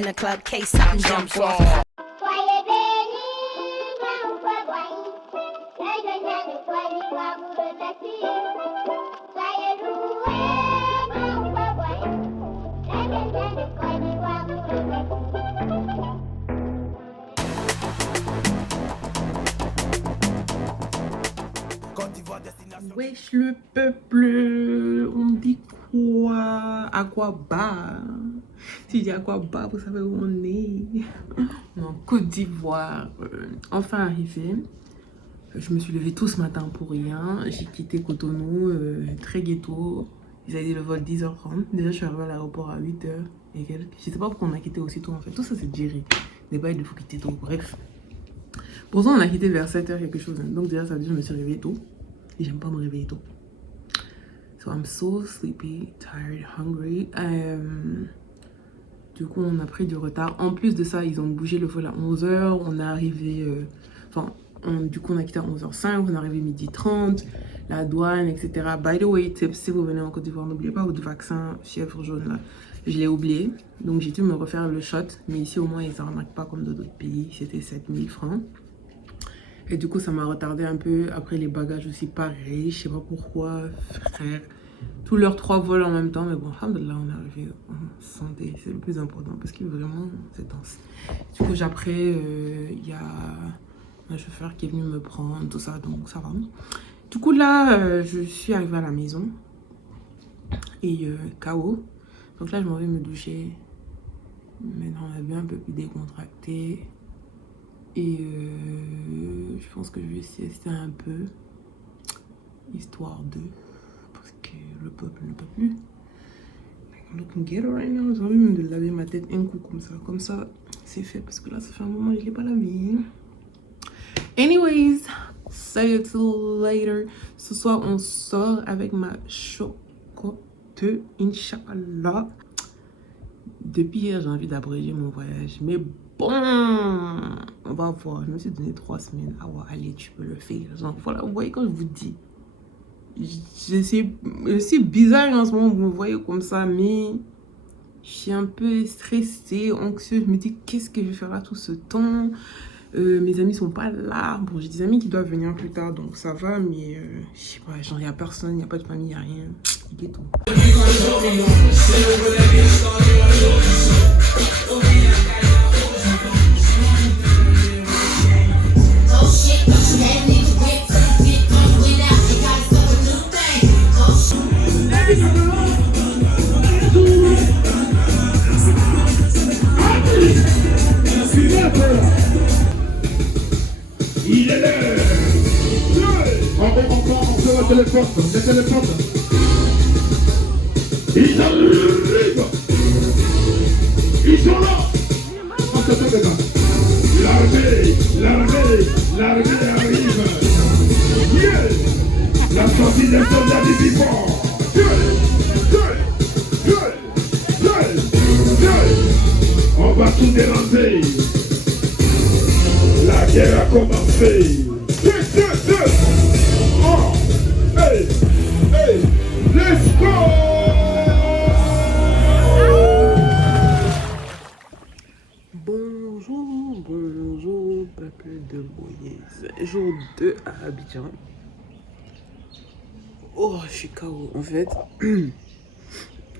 in the club, case something jumps off. Wesh le peuple, on dit quoi? Aquaba. Si je dis Aquaba, vous savez où on est. On est en Côte d'Ivoire. Enfin arrivé. Je me suis levée tôt ce matin pour rien. J'ai quitté Cotonou, très ghetto. Ils avaient dit le vol 10h30. Déjà je suis arrivée à l'aéroport à 8h et quelques. Je sais pas pourquoi on a quitté aussitôt en fait. Tout ça c'est géré. Des bails de faut quitter tôt. Bref. Pourtant on a quitté vers 7h quelque chose. Donc déjà ça veut dire que je me suis réveillée tôt. Et j'aime pas me réveiller tôt. So I'm so sleepy, tired, hungry. Du coup, on a pris du retard. En plus de ça, ils ont bougé le vol à 11h. On est arrivé... du coup, on a quitté à 11h05. On est arrivé 12h30. La douane, etc. By the way, tips, si vous venez en Côte d'Ivoire, n'oubliez pas votre vaccin fièvre jaune là. Je l'ai oublié. Donc, j'ai dû me refaire le shot. Mais ici, au moins, ils n'arnaquent pas comme dans d'autres pays. C'était 7000 francs. Et du coup, ça m'a retardé un peu. Après, les bagages aussi, pareil. Je sais pas pourquoi, frère. Tous leurs 3 vols en même temps. Mais bon, alhamdoulilah, on est arrivé en santé. C'est le plus important parce que vraiment, c'est dense. Du coup, après, il y a un chauffeur qui est venu me prendre, tout ça. Donc, ça va. Du coup, là, je suis arrivée à la maison. Et KO. Donc là, je m'en vais me doucher. Maintenant, on a bien un peu plus décontracté. Et je pense que je vais siester un peu, histoire de, parce que le peuple ne peut plus. I'm looking ghetto right now. J'ai envie même de laver ma tête un coup comme ça c'est fait parce que là ça fait un moment que je l'ai pas lavé. Anyways, see you later. Ce soir on sort avec ma chocotte, Inch'Allah. Depuis hier j'ai envie d'abréger mon voyage, mais bon, on va voir. Je me suis donné 3 semaines. Ah ouais, allez, tu peux le faire. Genre, voilà, vous voyez quand je vous dis. Je suis bizarre en ce moment, vous me voyez comme ça, mais je suis un peu stressée, anxieuse. Je me dis, qu'est-ce que je vais faire là tout ce temps? Mes amis sont pas là. Bon, j'ai des amis qui doivent venir plus tard, donc ça va, mais je sais pas, genre, il n'y a personne, il n'y a pas de famille, il n'y a rien. Ghetto. Il est l'heure. On se téléphone, le téléphone. Ils arrivent. Ils sont là. On se téléphone. L'armée arrive. Yeah. La sortie des soldats du vivant. On va tout déranger. La guerre a commencé. Oh, hey, hey, let's go! Bonjour, peuple de Moïse. Jour 2 à Abidjan. Oh, je suis KO. En fait,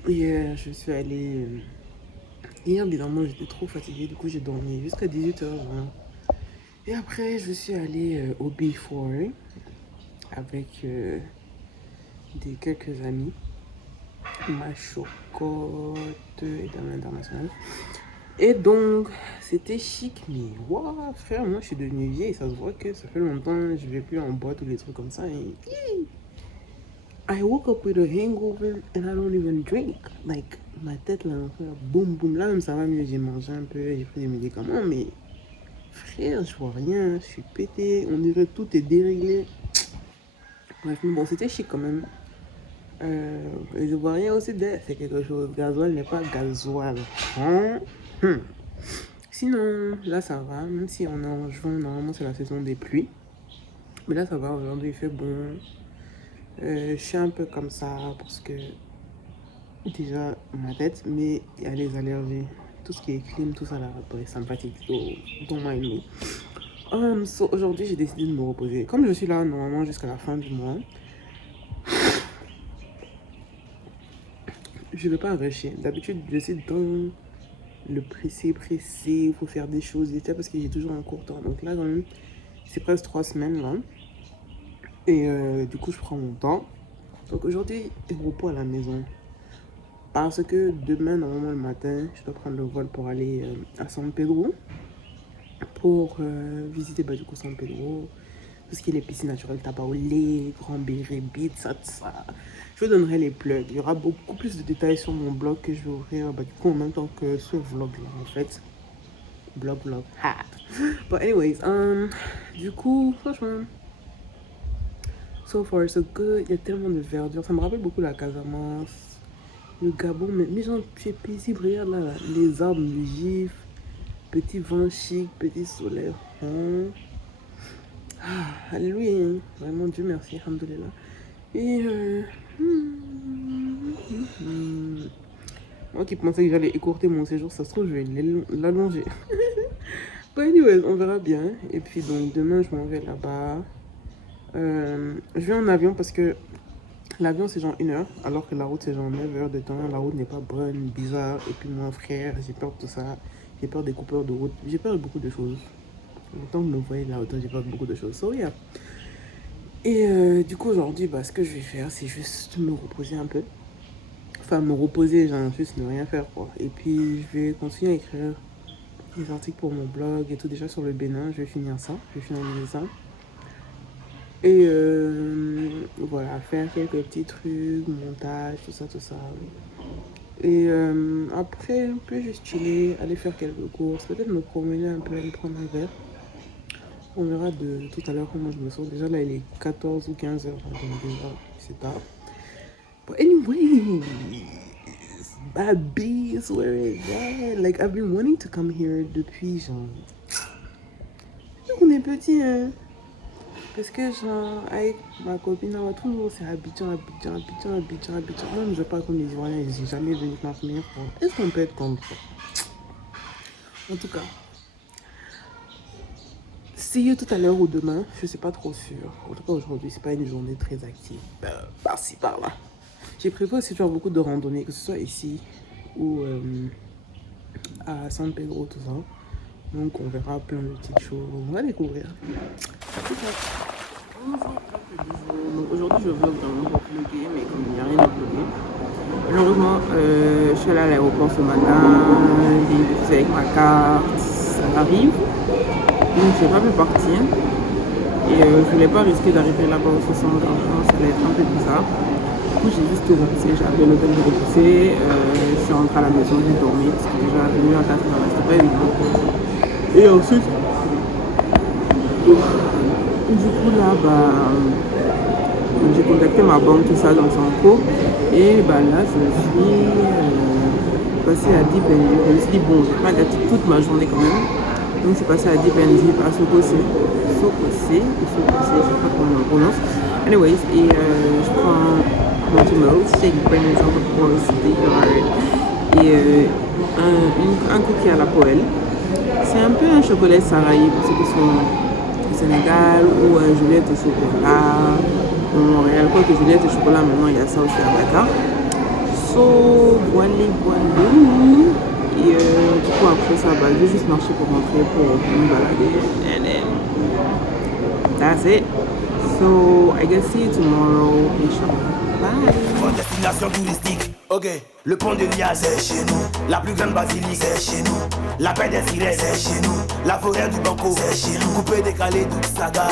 hier, je suis allée... Hier, évidemment, j'étais trop fatiguée. Du coup, j'ai dormi jusqu'à 18h20. Et après, je suis allée au B4 avec quelques amis. Ma chocotte est dans l'international. Et donc, c'était chic, mais waouh, frère, moi je suis devenue vieille. Ça se voit que ça fait longtemps que je vais plus en boîte ou des trucs comme ça. Et I woke up with a hangover and I don't even drink. Like, ma tête là, boum boum. Là, même ça va mieux. J'ai mangé un peu, j'ai pris des médicaments, mais. Frère, je vois rien, je suis pété, on dirait que tout est déréglé. Bref, mais bon, c'était chic quand même. Je vois rien aussi c'est quelque chose. Gasoil n'est pas gasoil. Hein? Sinon, là ça va, même si on est en juin, normalement c'est la saison des pluies. Mais là ça va, aujourd'hui il fait bon. Je suis un peu comme ça parce que déjà ma tête, mais il y a les allergies. tout ce qui est clim, tout ça là, bref, ça me fatigue. So, don't mind me. So aujourd'hui, j'ai décidé de me reposer. Comme je suis là normalement jusqu'à la fin du mois, je vais pas rusher. D'habitude, je suis dans le pressé, il faut faire des choses, etc. parce que j'ai toujours un court temps. Donc là, quand même, c'est presque 3 semaines là. Et du coup, je prends mon temps. Donc aujourd'hui, je repos à la maison. Parce que demain, normalement, le matin, je dois prendre le vol pour aller à San Pedro. Pour visiter du coup San Pedro. Tout ce qui est les piscines naturelles, Tabaolé, Grand Béret, Beach, ça. Je vous donnerai les plugs. Il y aura beaucoup plus de détails sur mon blog que je vais ouvrir du coup en même temps que ce vlog là en fait. Blog. But anyways, du coup, franchement, so far so good. Il y a tellement de verdure. Ça me rappelle beaucoup la Casamance, le Gabon. Mais genre, tu es paisible. Regarde là, les arbres me giflent. Petit vent chic, petit soleil. Alléluia. Vraiment, Dieu merci. Alhamdoulilah. Et moi qui pensais que j'allais écourter mon séjour, ça se trouve, je vais l'allonger. But anyways, on verra bien. Et puis donc demain, je m'en vais là-bas. Je vais en avion parce que l'avion c'est genre 1 heure, alors que la route c'est genre 9 heures de temps. La route n'est pas bonne, bizarre. Et puis moi, frère, j'ai peur de tout ça. J'ai peur des coupeurs de route. J'ai peur de beaucoup de choses. Autant que vous me voyez là, autant j'ai peur de beaucoup de choses. So yeah. Et du coup aujourd'hui, ce que je vais faire, c'est juste me reposer un peu. Enfin, me reposer, genre juste ne rien faire quoi. Et puis je vais continuer à écrire des articles pour mon blog et tout. Déjà sur le Bénin, je vais finir ça. Je vais finaliser ça. Et voilà, faire quelques petits trucs, montage, tout ça. Et après, on peut juste chiller, aller faire quelques courses, peut-être me promener un peu, aller prendre un verre. On verra de tout à l'heure comment je me sens. Déjà là, il est 14 ou 15 heures, donc déjà, c'est tard. But anyway, baby, where is that? Like, I've been wanting to come here depuis, genre... On est petit, hein. Parce que, genre, avec ma copine, on va toujours, c'est Abidjan. Moi, je ne pas comme les Ivoiriens, ils n'ont jamais venu m'enfermer. Est-ce qu'on peut être comme ça? En tout cas, see you tout à l'heure ou demain, je sais pas trop sûr. En tout cas, aujourd'hui, c'est pas une journée très active. Par-ci, par-là. J'ai prévu aussi de faire beaucoup de randonnées, que ce soit ici ou à San Pedro, tout ça. Donc, on verra plein de petites choses. On va découvrir. Donc, aujourd'hui, je vlog vraiment pour vlogger, mais comme il n'y a rien à vlogger. Malheureusement, je suis allée à l'aéroport ce matin. J'ai utilisé avec ma carte. Ça arrive. Donc, je n'ai pas pu partir. Et je ne voulais pas risquer d'arriver là-bas au 60 ans. Ça allait être un peu bizarre. Du coup, j'ai juste repoussé. J'ai appelé l'hôtel de repousser. Je suis rentrée à la maison, j'ai dormi. Parce que déjà, venu à 4 heures, c'était pas évident. Et ensuite, du coup là, j'ai contacté ma banque, tout ça, dans son cours. Et là, je suis passée à Deep End. Je me suis dit, bon, je vais pas gâter toute ma journée quand même. Donc, je suis passée à Deep End, à Sokosé, je sais pas comment on prononce. Anyways, et je prends mon tumult, shake brain out of course, et un cookie à la poêle. C'est un peu un chocolat sarahi pour ceux qui sont au Sénégal ou Juliette au chocolat au Montréal. Quoique Juliette au chocolat, maintenant il y a ça aussi à Dakar. So, voilà. Et du coup, après ça, je vais juste marcher pour rentrer, pour me balader. And then, that's it. So, I guess see you tomorrow. Bye. Votre destination touristique, ok. Le pont de Liage, c'est chez nous. La plus grande basilique, c'est chez nous. La paix des sirènes, c'est chez nous. La forêt du Banco, c'est chez nous. Coupé, décalé, toute saga.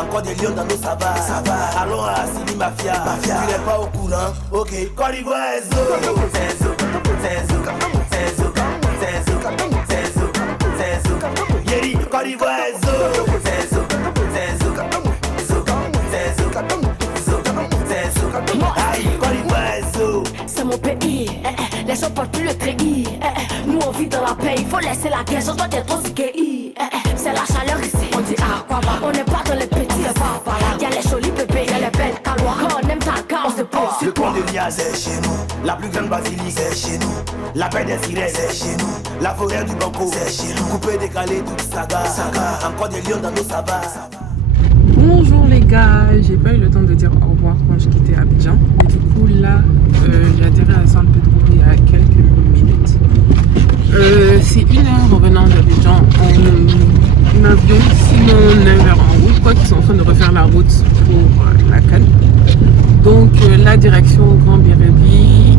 Encore des lions dans nos sabbats. Allons à Sili Mafia. Tu n'es pas au courant, ok. Côte d'Ivoire, c'est zo. Yeri, Côte d'Ivoire, c'est mon pays, les gens parlent plus le treillis. Nous on vit dans la paix, il faut laisser la guerre, je dois être aussi gay. C'est la chaleur ici, on dit Aquaba. On n'est pas dans les petits, c'est pas par là. Y'a les jolis bébés, y'a les belles calois. Quand on aime ta car, on se pose. pont de Lia, c'est chez nous. La plus grande basilique, c'est chez nous. La paix des sirènes, c'est chez nous. La forêt du Banco, c'est chez nous. Coupé, décalé, toute saga. Encore des lions dans nos sabbats. Bonjour les gars, j'ai pas eu le temps de dire au revoir quand je quittais Abidjan. Mais du coup là, j'ai atterri à San Pedro il y a quelques minutes. C'est 1 heure en venant d'Abidjan en avion, sinon 9 heures en route. Quoi qu'ils sont en train de refaire la route pour la Cannes. Donc la direction au Grand Bérébi,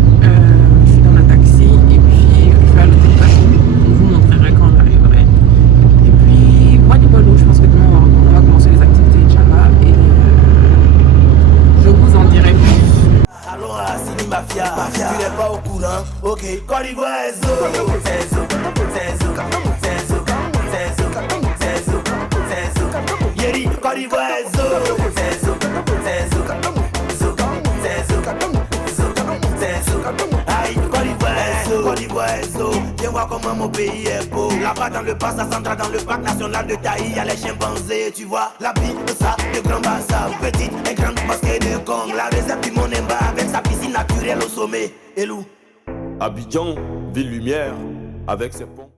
je suis dans le taxi et puis je vais à l'hôtel Katoum. On vous montrerai quand j'arriverai. Et puis voilà, je pense que demain on va commencer les activités Inch'Allah et je vous en dirai plus. Allons à Sini Mafia, tu n'es pas au courant, ok. Côte d'Ivoire est zo, c'est zo, c'est zo, c'est zo, c'est zo, c'est zo, c'est zo. Yeri, Côte d'Ivoire est zo, c'est zo, c'est zo, zo, c'est zo, zo, c'est zo. Aïe, Côte d'Ivoire est zo. Viens voir comment mon pays est beau. Là-bas dans le Bassa Central, dans le parc national de Taï, y'a les chimpanzés, tu vois. La ville de ça, de grand Bassa, petite et grande mosquée de Kong. La réserve du Monemba avec sa piscine naturelle au sommet. Elou. Abidjan, ville lumière, avec ses ponts.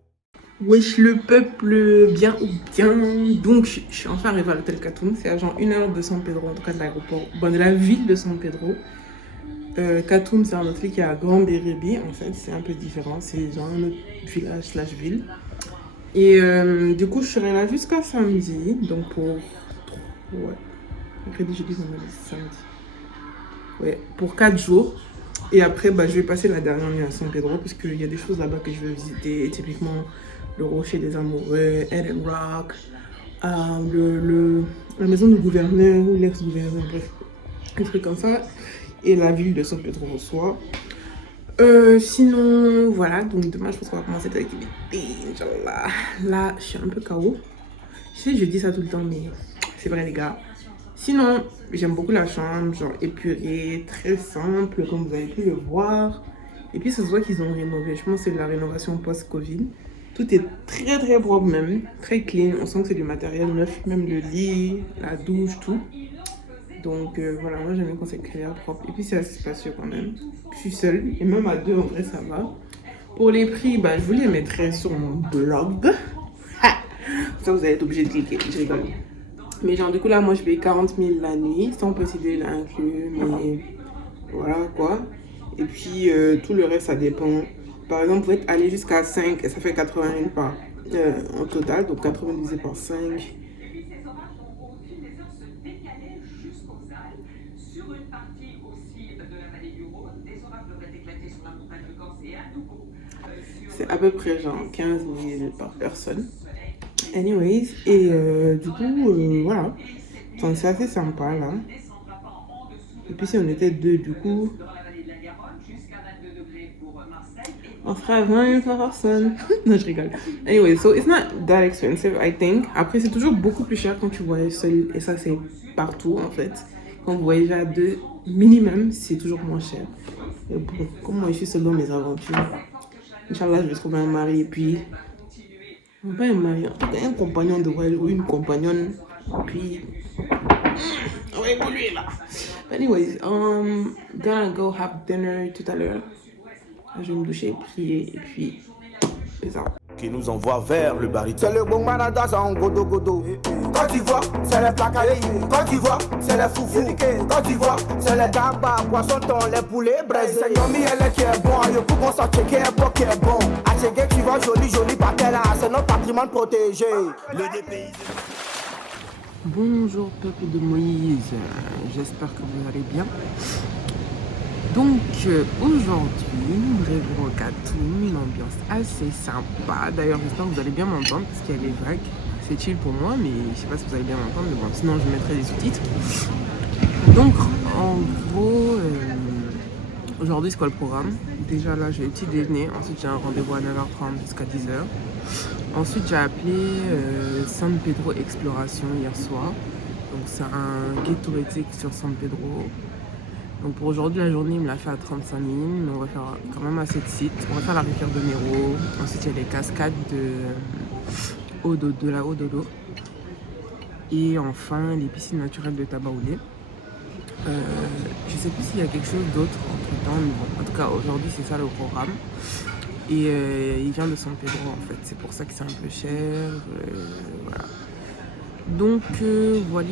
Wesh le peuple, bien ou bien. Donc je suis enfin arrivée à l'hôtel Katoum. C'est à genre 1 heure de San Pedro, en tout cas de l'aéroport, bon, de la ville de San Pedro. Katoum, c'est un hôtel qui est à Grand Bérébi, en fait, c'est un peu différent, c'est genre un autre village slash ville. Et du coup, je serai là jusqu'à samedi, donc pour... Ouais, mercredi, jeudi, vendredi, samedi. Ouais, pour 4 jours. Et après, bah, je vais passer la dernière nuit à San Pedro, parce qu'il y a des choses là-bas que je veux visiter, typiquement le Rocher des Amoureux, Eden Rock, la maison du gouverneur ou l'ex-gouverneur, bref, des trucs comme ça. Et la ville de San Pedro au soir. Sinon, voilà, donc demain je pense qu'on va commencer cette activité. Inch'Allah. Là, je suis un peu KO. Je sais, je dis ça tout le temps, mais c'est vrai, les gars. Sinon, j'aime beaucoup la chambre, genre épurée, très simple, comme vous avez pu le voir. Et puis, ça se voit qu'ils ont rénové. Je pense que c'est de la rénovation post-Covid. Tout est très très propre, même, très clean. On sent que c'est du matériel neuf, même le lit, la douche, tout. Donc voilà, moi j'aime bien quand c'est clair, propre. Et puis c'est assez spacieux quand même. Je suis seule et même à 2 en vrai ça va. Pour les prix, bah, je vous les mettrai sur mon blog. Ça vous allez être obligé de cliquer, je rigole. Mais genre du coup là moi je paye 40 000 la nuit, sans petit là inclus, mais voilà quoi. Et puis tout le reste ça dépend. Par exemple vous pouvez aller jusqu'à 5 et ça fait 80 000 par en total, donc 80 divisé par 5. C'est à peu près genre 15 000 par personne. Anyways, et du coup, voilà. Donc c'est assez sympa là. Et puis si on était 2, du coup, on ferait 20 par personne. Non, je rigole. Anyway, so it's not that expensive, I think. Après, c'est toujours beaucoup plus cher quand tu voyages seul. Et ça, c'est partout en fait. Quand vous voyagez à 2, minimum, c'est toujours moins cher. Et bon, comme moi je suis seule dans mes aventures, Inch'Allah, je vais trouver un mari et puis... Pas un mari, un compagnon de voyage ou une compagnonne. Puis... On va évoluer là. Anyways, gonna go have dinner tout à l'heure. Je vais me doucher, prier et puis... C'est ça. Qui nous envoie vers le baryton. C'est le bon manada, ça en godo godo. Quand tu vois, c'est les placardis. Quand tu vois, c'est les foufous. Quand tu vois, c'est les tabac, poisson ton, les poulets braisés. C'est Yomi, elle qui est bon. Yo, pour qu'on s'en check, qui est bon, qui est bon. À checker, tu vois, joli, joli paquet là. C'est notre patrimoine protégé. Le dépaysé. Bonjour peuple de Moïse, j'espère que vous allez bien. Donc aujourd'hui, nous arrivons au Katoum, une ambiance assez sympa. D'ailleurs, j'espère que vous allez bien m'entendre parce qu'il y a les vagues. C'est chill pour moi, mais je sais pas si vous allez bien m'entendre, mais bon, sinon je mettrai des sous-titres. Donc en gros, aujourd'hui c'est quoi le programme? Déjà là, j'ai le petit déjeuner, ensuite j'ai un rendez-vous à 9h30 jusqu'à 10h. Ensuite j'ai appelé San Pedro Exploration hier soir. Donc c'est un guide touristique sur San Pedro. Donc pour aujourd'hui, la journée, il me l'a fait à 35 000, mais on va faire quand même assez de sites. On va faire la rivière de Méro, ensuite il y a les cascades de la Ododo. Et enfin, les piscines naturelles de Tabaoulé. Je sais plus s'il y a quelque chose d'autre entre temps, mais bon, en tout cas aujourd'hui c'est ça le programme. Et il vient de San Pedro en fait, c'est pour ça que c'est un peu cher. Voilà. Donc voilà.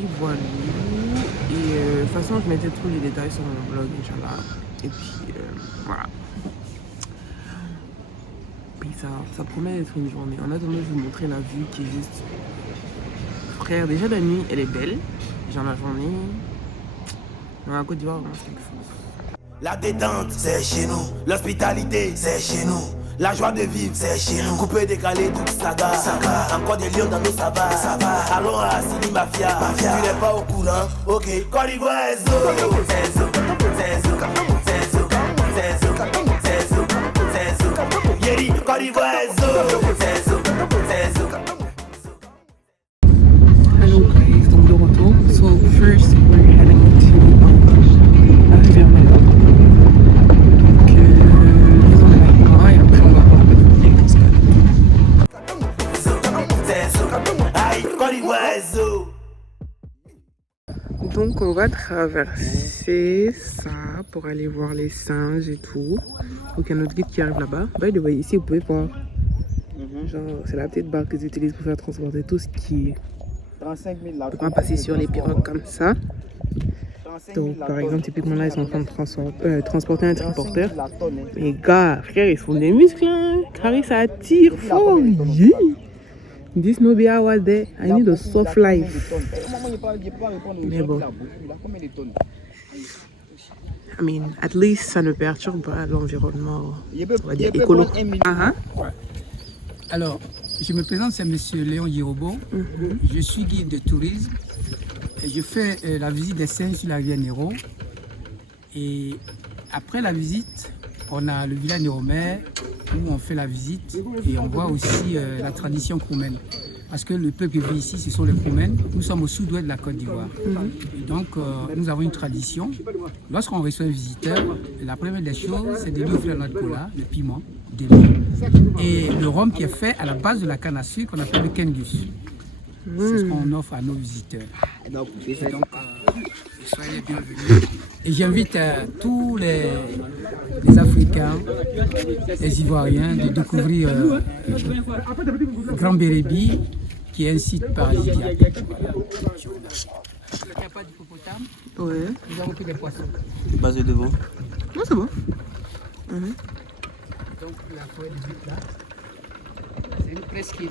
Et de toute façon je mettais tous les détails sur mon blog, Inch'Allah. Et puis voilà. Puis ça promet d'être une journée. En attendant, je vais vous montrer la vue qui est juste... Frère, déjà la nuit, elle est belle. Genre la journée... Dans la Côte d'Ivoire, vraiment, c'est quelque chose. La détente, c'est chez nous. L'hospitalité, c'est chez nous. La joie de vivre, c'est chez nous. Coupé, décalé, toute saga. Encore des lions dans nos sabbats. Allons à Sili Mafia. Tu n'es pas au courant, ok. Côte d'Ivoire, c'est zo. C'est zo. C'est zo. C'est zo. C'est zo. C'est zo. C'est zo. Yeri, Côte d'Ivoire, c'est zo. C'est zo. C'est zo. Hello guys, donc de retour. So first we're heading to la rivière Melo. Donc ils ont les vêtements et après on va voir le petit Donc on va traverser ça pour aller voir les singes et tout. Donc il y a notre guide qui arrive là-bas. By the way, ici vous pouvez voir. Genre c'est la petite barre qu'ils utilisent pour faire transporter tout ce qui... 35 000 là. On peut pas passer sur les pirogues comme ça. Donc par exemple typiquement là ils sont en train de transporter un triporteur. Mais gars, frère, ils font des muscles hein. Carré ça tire fort. Yeah. This no be how I there. I need a soft life. Mais bon. I mean, at least ça ne perturbe pas l'environnement, on va dire écolo. Alors, je me présente, c'est Monsieur Léon Yirobo. Je suis guide de tourisme et je fais la visite des singes sur la rivière Néro. Et après la visite, on a le village Néromer où on fait la visite et on voit aussi la tradition Koumen. Parce que le peuple qui vit ici, ce sont les Koumen. Nous sommes au sud-ouest de la Côte d'Ivoire. Et donc, nous avons une tradition. Lorsqu'on reçoit un visiteur, la première des choses, c'est de lui offrir notre cola, le piment, des lait. Et le rhum qui est fait à la base de la canne à sucre qu'on appelle le kengus. C'est ce qu'on offre à nos visiteurs. Et donc, soyez les bienvenus. Et j'invite tous les Africains, les Ivoiriens, de découvrir Grand Bérébi, qui est un site paradisiaque. Il n'y a pas d'hippopotame. Ouais. Nous avons que des poissons. Basé devant. Non, c'est bon. Donc la forêt de Vite là, c'est une presqu'île.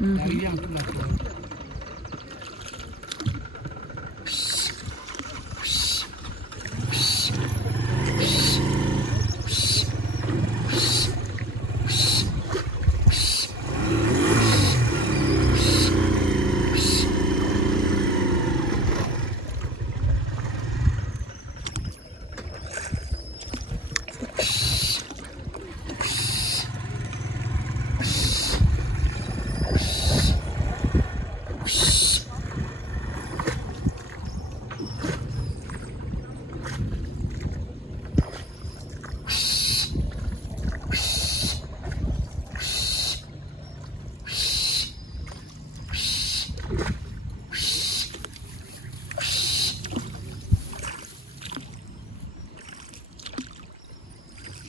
La rivière en tout la forêt.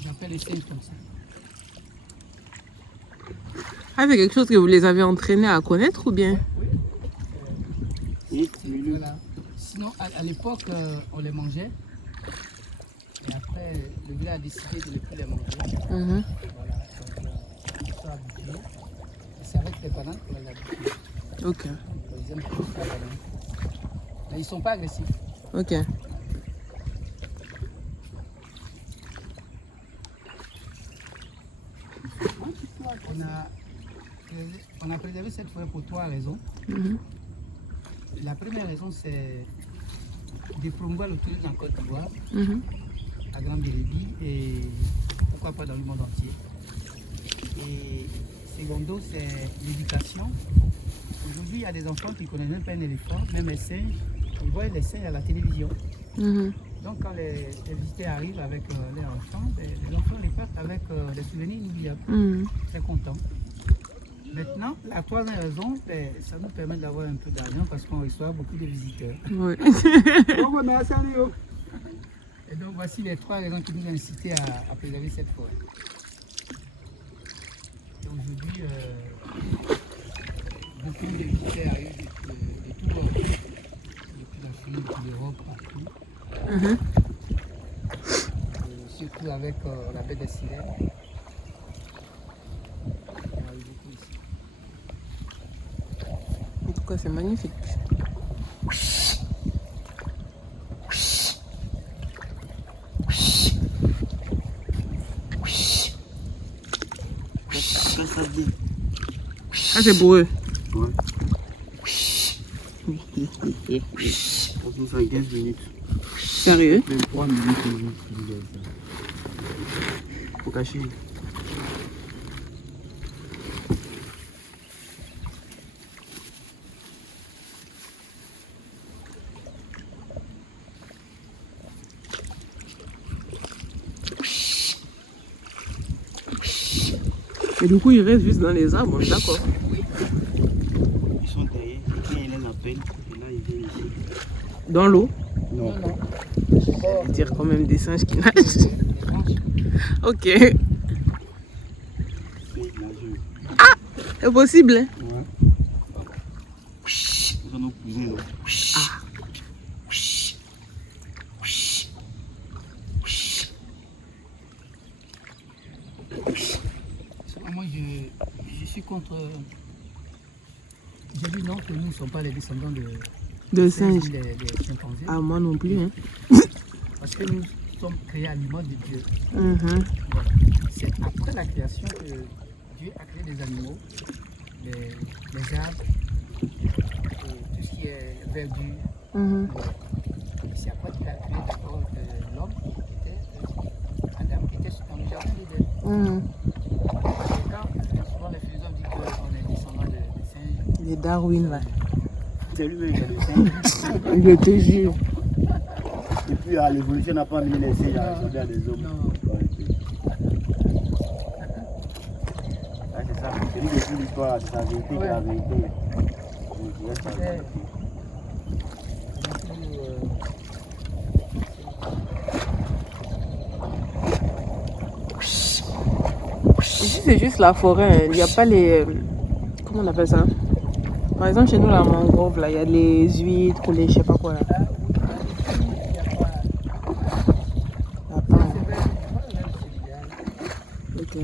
J'appelle les singes comme ça. Ah, c'est quelque chose que vous les avez entraînés à connaître ou bien? Voilà. Sinon, à l'époque, on les mangeait. Et après, le village a décidé de ne plus les manger. Voilà. Donc, ils sont habitués. Et c'est avec les bananes qu'on les habitue. Ok. Donc, ils aiment plus la banane. Mais ils ne sont pas agressifs. Ok. On a préservé cette forêt pour 3 raisons. La première raison, c'est de promouvoir le tourisme en Côte d'Ivoire, à Grand Bérébi et pourquoi pas dans le monde entier. Et secondo, c'est l'éducation. Aujourd'hui, il y a des enfants qui ne connaissent même pas un éléphant, même les singes. Ils voient les singes à la télévision. Donc quand les visiteurs arrivent avec leurs enfants, les enfants repartent avec des souvenirs inoubliables. Très contents. Maintenant, la troisième raison, ben, ça nous permet d'avoir un peu d'argent parce qu'on reçoit beaucoup de visiteurs. Ouais. Et donc voici les 3 raisons qui nous ont incité à préserver cette forêt. Et aujourd'hui, beaucoup de visiteurs arrivent de tout bord. Depuis l'Afrique, depuis l'Europe, partout. Surtout avec la baie des Sirènes. En tout cas, c'est magnifique. Ah, c'est pour eux. Ouais. On nous a 15 minutes. Sérieux? 23 minutes. Faut cacher. Et du coup, ils restent juste dans les arbres, d'accord. Ils sont derrière. Quelqu'un il les appelle. Et là, ils viennent ici. Dans l'eau. Non. Ça veut dire quand même des singes qui nagent. Ok. C'est nageux. C'est possible, hein? Ouais. Ils sont nos cousins, là. Moi, je suis contre. J'ai dit non, que nous ne sommes pas les descendants De singes. des chimpanzés. Ah, moi non plus, hein. Parce que nous sommes créés à l'image de Dieu. Mhm. Voilà. C'est après la création que Dieu a créé des animaux, les arbres, tout ce qui est verdure. Mhm. C'est après qu'il a créé d'abord l'homme qui était Adam, qui était dans le jardin d'Éden. Mhm. Et quand souvent les philosophes disent qu'on est descendants des singes, Les Darwin, là. C'est lui-même qui a le singe. Je te jure. Et puis, l'évolution n'a pas mis les singes à ressembler à des hommes. Non. Ah, c'est ça. Celui qui dit l'histoire, c'est sa vérité qui est la vérité. Donc, il reste la vérité. Ici, c'est juste la forêt. Hein. Il n'y a pas les. Comment on appelle ça? Par exemple, chez nous, la mangrove, là, il y a les huîtres ou les je sais pas quoi. Là. Lapin. Ok.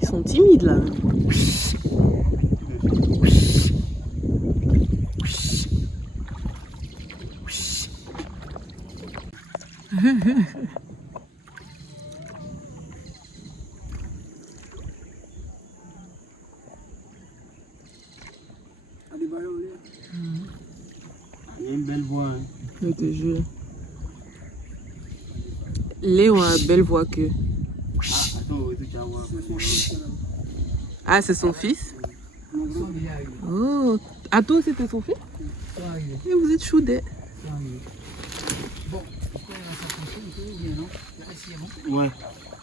Ils sont timides là. Il y a une belle voix. Hein. Je te jure. Léo a une belle voix que. Ah, attends, tu vas voir. Ah, c'est son fils? Ils sont déjà arrivés. Oh. Ah, toi aussi, c'était son fils? Ils sont arrivés. Et vous êtes choudés. Ils sont arrivés. Bon, on peut s'approcher un peu ou bien non? Là, ici, est bon? Ouais.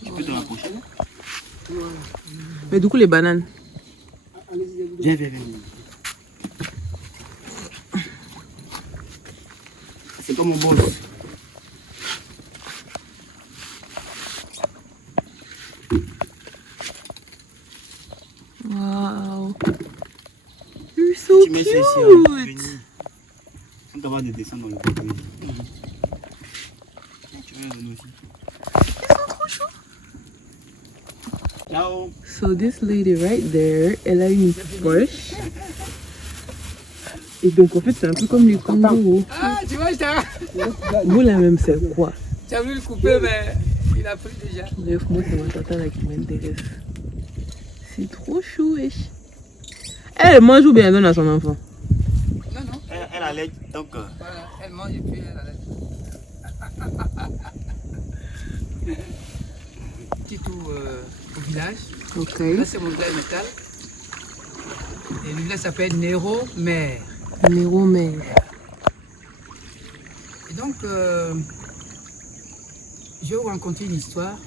Tu peux te rapprocher. Mais du coup, les bananes. Viens, viens. C'est comme mon boss. Wow. You're so Tu mets ceci à venir. cute. On t'en va de descendre dans le fauteuil. Tu veux les donner aussi. Ils sont trop chauds. Ciao. So this lady right there, elle a une poche. Et donc en fait c'est un peu comme les kangourous. Ah, tu vois, Vous la même c'est quoi? tu as voulu le couper, mais il a pris déjà. Bref, moi c'est ma tata là qui m'intéresse. C'est trop chou, wesh. Elle mange ou bien elle donne à son enfant? Non, non. Elle allait donc. Voilà, elle mange et puis elle a petit tour au village. Ok. Là, c'est mon village natal. Et le village s'appelle Nero Mère. Numéro mail. Et donc, je vais vous raconter une histoire.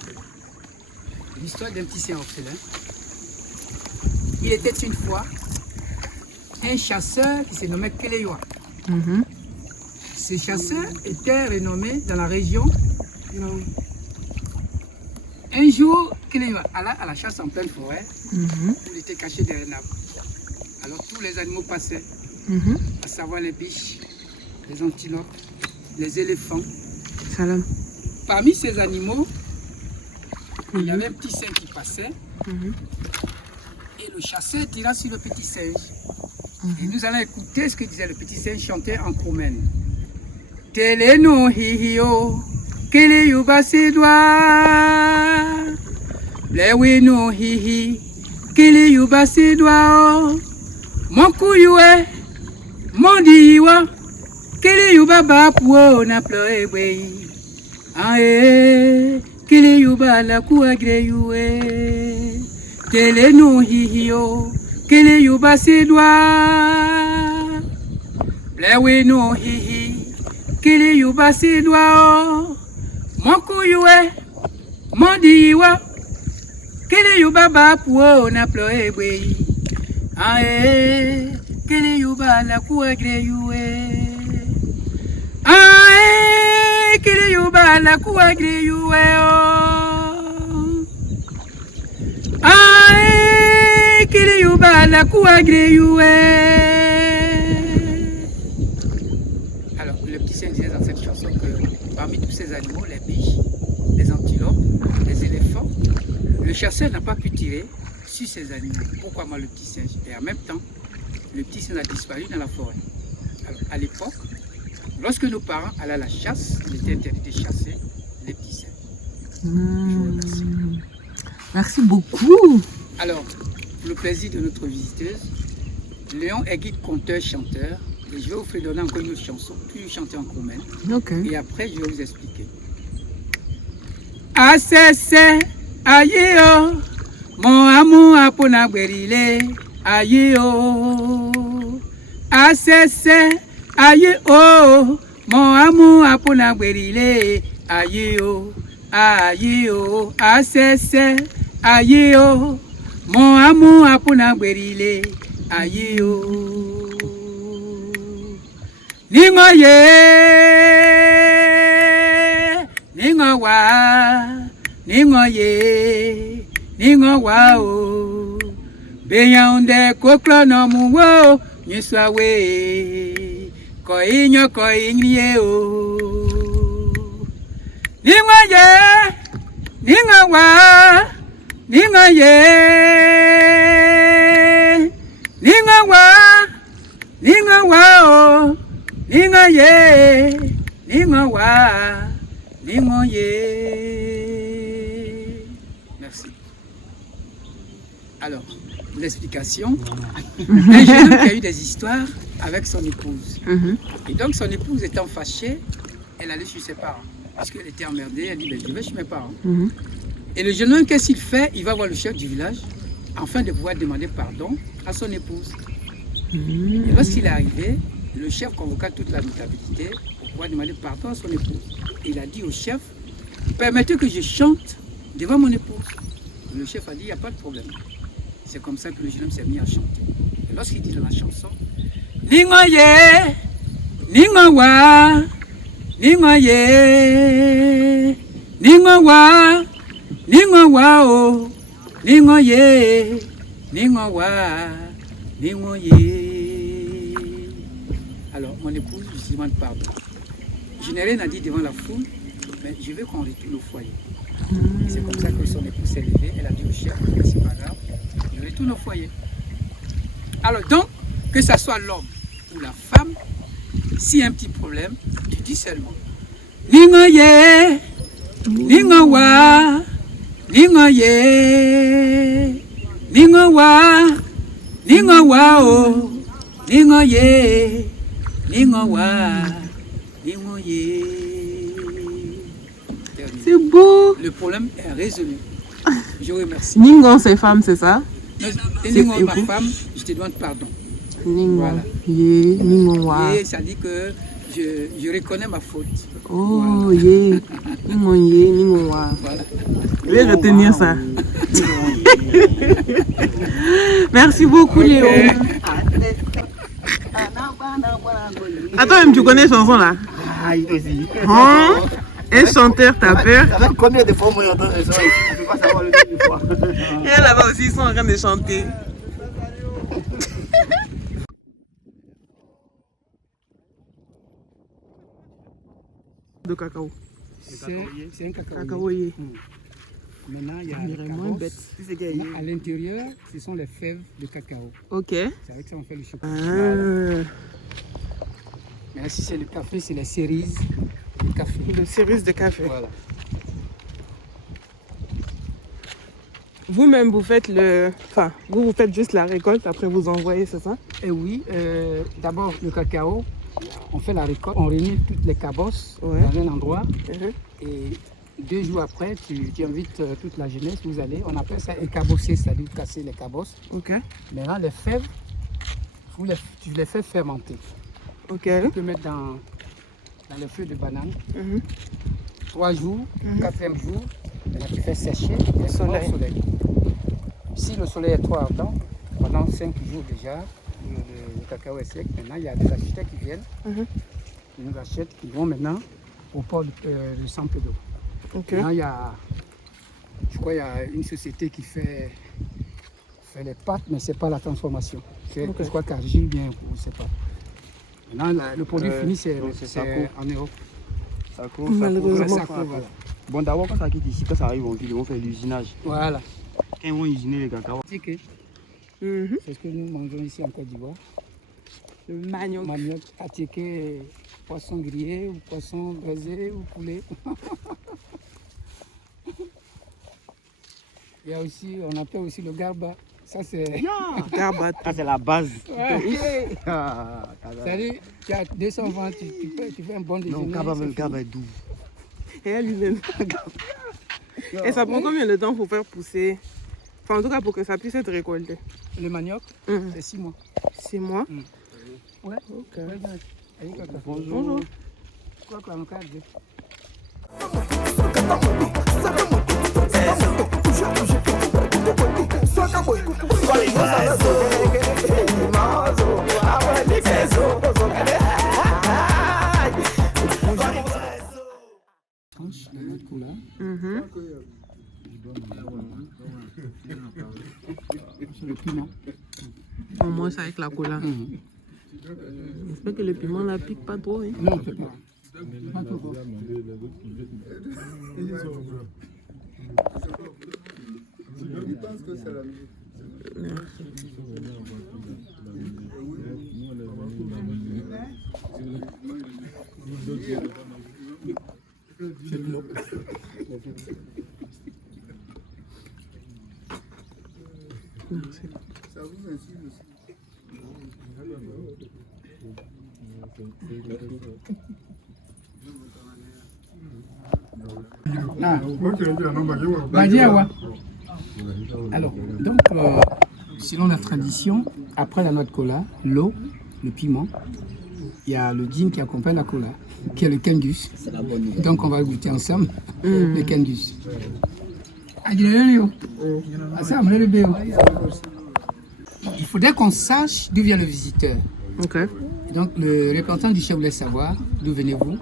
L'histoire d'un petit saint orphelin. Il était une fois un chasseur qui se nommait Kelewa. Ce chasseur était renommé dans la région. Un jour, Kelewa alla à la chasse en pleine forêt. Il était caché derrière un arbre. Alors tous les animaux passaient, à savoir les biches, les antilopes, les éléphants. Salam. Parmi ces animaux, il y avait un petit singe qui passait. Et le chasseur tira sur le petit singe. Et nous allons écouter ce que disait le petit singe chanté en Kromen. Teleno hihio, kele yuba sidwa. Blewe no hihi, kele yuba sidwa. Mon kuyue, mon diwa, kele yuba bapuo na ploewe. Ae, kele yuba la kuagreyue. Teleno hihio, kele yuba sidwa. Blewe no hihi, kele yuba sidwa. Mon kuyue, mon diwa, kele yuba bapuo na ploewe. Ae, kele yuba la kuagreyue. Ae, kele yuba la kuagreyue. Ae, kele yuba la kuagreyue. Alors, le petit saint disait dans cette chanson que parmi tous ces animaux, les biches, les antilopes, les éléphants, le chasseur n'a pas pu tirer sur ces animaux. Pourquoi moi le petit singe? Et en même temps, le petit singe a disparu dans la forêt. Alors, à l'époque, lorsque nos parents allaient à la chasse, il était interdit de chasser les petits singes. Je vous remercie. Merci beaucoup. Alors, pour le plaisir de notre visiteuse, Léon est guide, conteur, chanteur. Et je vais vous faire donner encore une autre chanson, puis chanter en Kromen. Ok. Et après, je vais vous expliquer. Asese, aïe oh, mon amour a pona berile, aïe oh. Asese, aïe oh, mon amour a pona berile, aïe oh. Aïe oh, asese, aïe oh, mon amour a pona berile, aïe oh. Ningo ye, ningo wa, ningo ye, ningo wa o. Beyaunde koklo no muwo, nyiswa we, ko inye o. Ningo ye, ningo wa, ningo ye, ningo wa, ningo wa o. Ningo ye, ningo wa, ningo ye. Merci. Alors, l'explication. Un jeune homme qui a eu des histoires avec son épouse. Et donc son épouse étant fâchée, elle allait chez ses parents. Parce qu'elle était emmerdée, elle dit ben, je vais chez mes parents. Et le jeune homme, qu'est-ce qu'il fait? Il va voir le chef du village afin de pouvoir demander pardon à son épouse. Et lorsqu'il est arrivé, le chef convoqua toute la notabilité pour pouvoir demander pardon à son épouse. Il a dit au chef, permettez que je chante devant mon épouse. Le chef a dit, il n'y a pas de problème. C'est comme ça que le jeune homme s'est mis à chanter. Et lorsqu'il dit dans la chanson, Ningo ye, ningo wa, ningo ye, ningo wa, oh, ningo ye, ningo wa, ningo ye. Alors, mon épouse lui demande pardon. Je n'ai rien à dire devant la foule, mais je veux qu'on retourne au foyer. Et c'est comme ça que son épouse s'est levée. Elle a dit au chef, c'est pas grave, je retourne au foyer. Alors donc, que ce soit l'homme ou la femme, s'il y a un petit problème, tu dis seulement Ningo ye, ningo wa, ningo ye, ningo wa, oh, ningo ye. C'est beau. Le problème est résolu. Je vous remercie. Ningon, c'est femme, c'est ça? Ningon, ma femme, je te demande pardon. Ningon. Voilà. Ye, Ningon wa. Et ça dit que je reconnais ma faute. Oh, Voilà. ye. Ningon ye, Ningon wa. Voilà. Je vais retenir ça. Merci beaucoup, Léo. Attends, même tu connais cette chanson là? Ah, il aussi. Hein? Un chanteur, t'as peur? Ça fait combien de fois moi j'entends ce son? Je ne peux pas savoir le nombre de fois. Et là-bas aussi, ils sont en train de chanter. De cacao. C'est un cacao. Cacaoyer. Maintenant, il y a On le dirait moins cabosse. bête. À l'intérieur, ce sont les fèves de cacao. Ok. C'est avec ça qu'on fait le chocolat. Ah, Maintenant, si c'est le café, c'est les cerises de café. de cerises de café. Voilà. Vous-même, vous faites le... Enfin, vous faites juste la récolte, après vous envoyez, c'est ça? Et oui, d'abord le cacao, on fait la récolte, on réunit toutes les cabosses Ouais. dans un endroit. Mhm. Et 2 jours après, tu invites toute la jeunesse, vous allez, on appelle ça écabosser, c'est-à-dire casser les cabosses. Ok. Maintenant, les fèves, tu les fais fermenter. Ok. Tu peux mettre dans les feuilles de banane. Mhm. 3 jours, Mhm. 4e jour, maintenant tu fais sécher et Soleil. au soleil. Si le soleil est trop ardent, pendant 5 jours déjà, le cacao est sec. Maintenant, il y a des acheteurs qui viennent, Mhm. qui nous achètent, qui vont maintenant au port de Centre d'eau. Ok. Maintenant, je crois qu'il y a une société qui fait les pâtes, mais ce n'est pas la transformation. Ok. Je crois qu'Argile bien, je ne sais pas. Maintenant, le produit fini, c'est Sako. en Europe. Sako, Malheureusement. Sako, voilà. Bon, d'abord, quand ça quitte ici, quand ça arrive en ville, ils vont faire l'usinage. Voilà. Quand ils vont usiner les cacao, Ticket. Mhm. C'est ce que nous mangeons ici en Côte d'Ivoire. Le manioc. Manioc, attiqué, poisson grillé, ou poisson braisé, ou poulet. Il y a aussi, on appelle aussi le garba. Ça c'est... Garbat. ça c'est la base. Ouais. Ah, C'est-à-dire, tu as 200 francs, tu fais un bon déjeuner. non, Kaba, c'est même fini. Kaba est doux. Et elle lui-même. Et ça prend combien de temps pour faire pousser? Enfin, en tout cas, pour que ça puisse être récolté. Le manioc, Mhm. c'est 6 mois. 6 mois. Ouais. Ok. Allez, kaka. Bonjour. Quoi, quoi, encore, Dieu. Tranche de notre couleur. Mhm. Sur le piment. On mange ça avec la cola. J'espère que le piment la pique pas trop. Hein. Non, on ne peut pas. Pas trop fort. C'est de l'eau. Merci. Ah, Badiawa. Alors, donc, selon la tradition, après la noix de cola, l'eau, le piment, il y a le gin qui accompagne la cola, qui est le kendus. Donc, on va goûter ensemble le kendus. Il faudrait qu'on sache d'où vient le visiteur. Ok. Donc, le représentant du chef voulait savoir d'où venez-vous.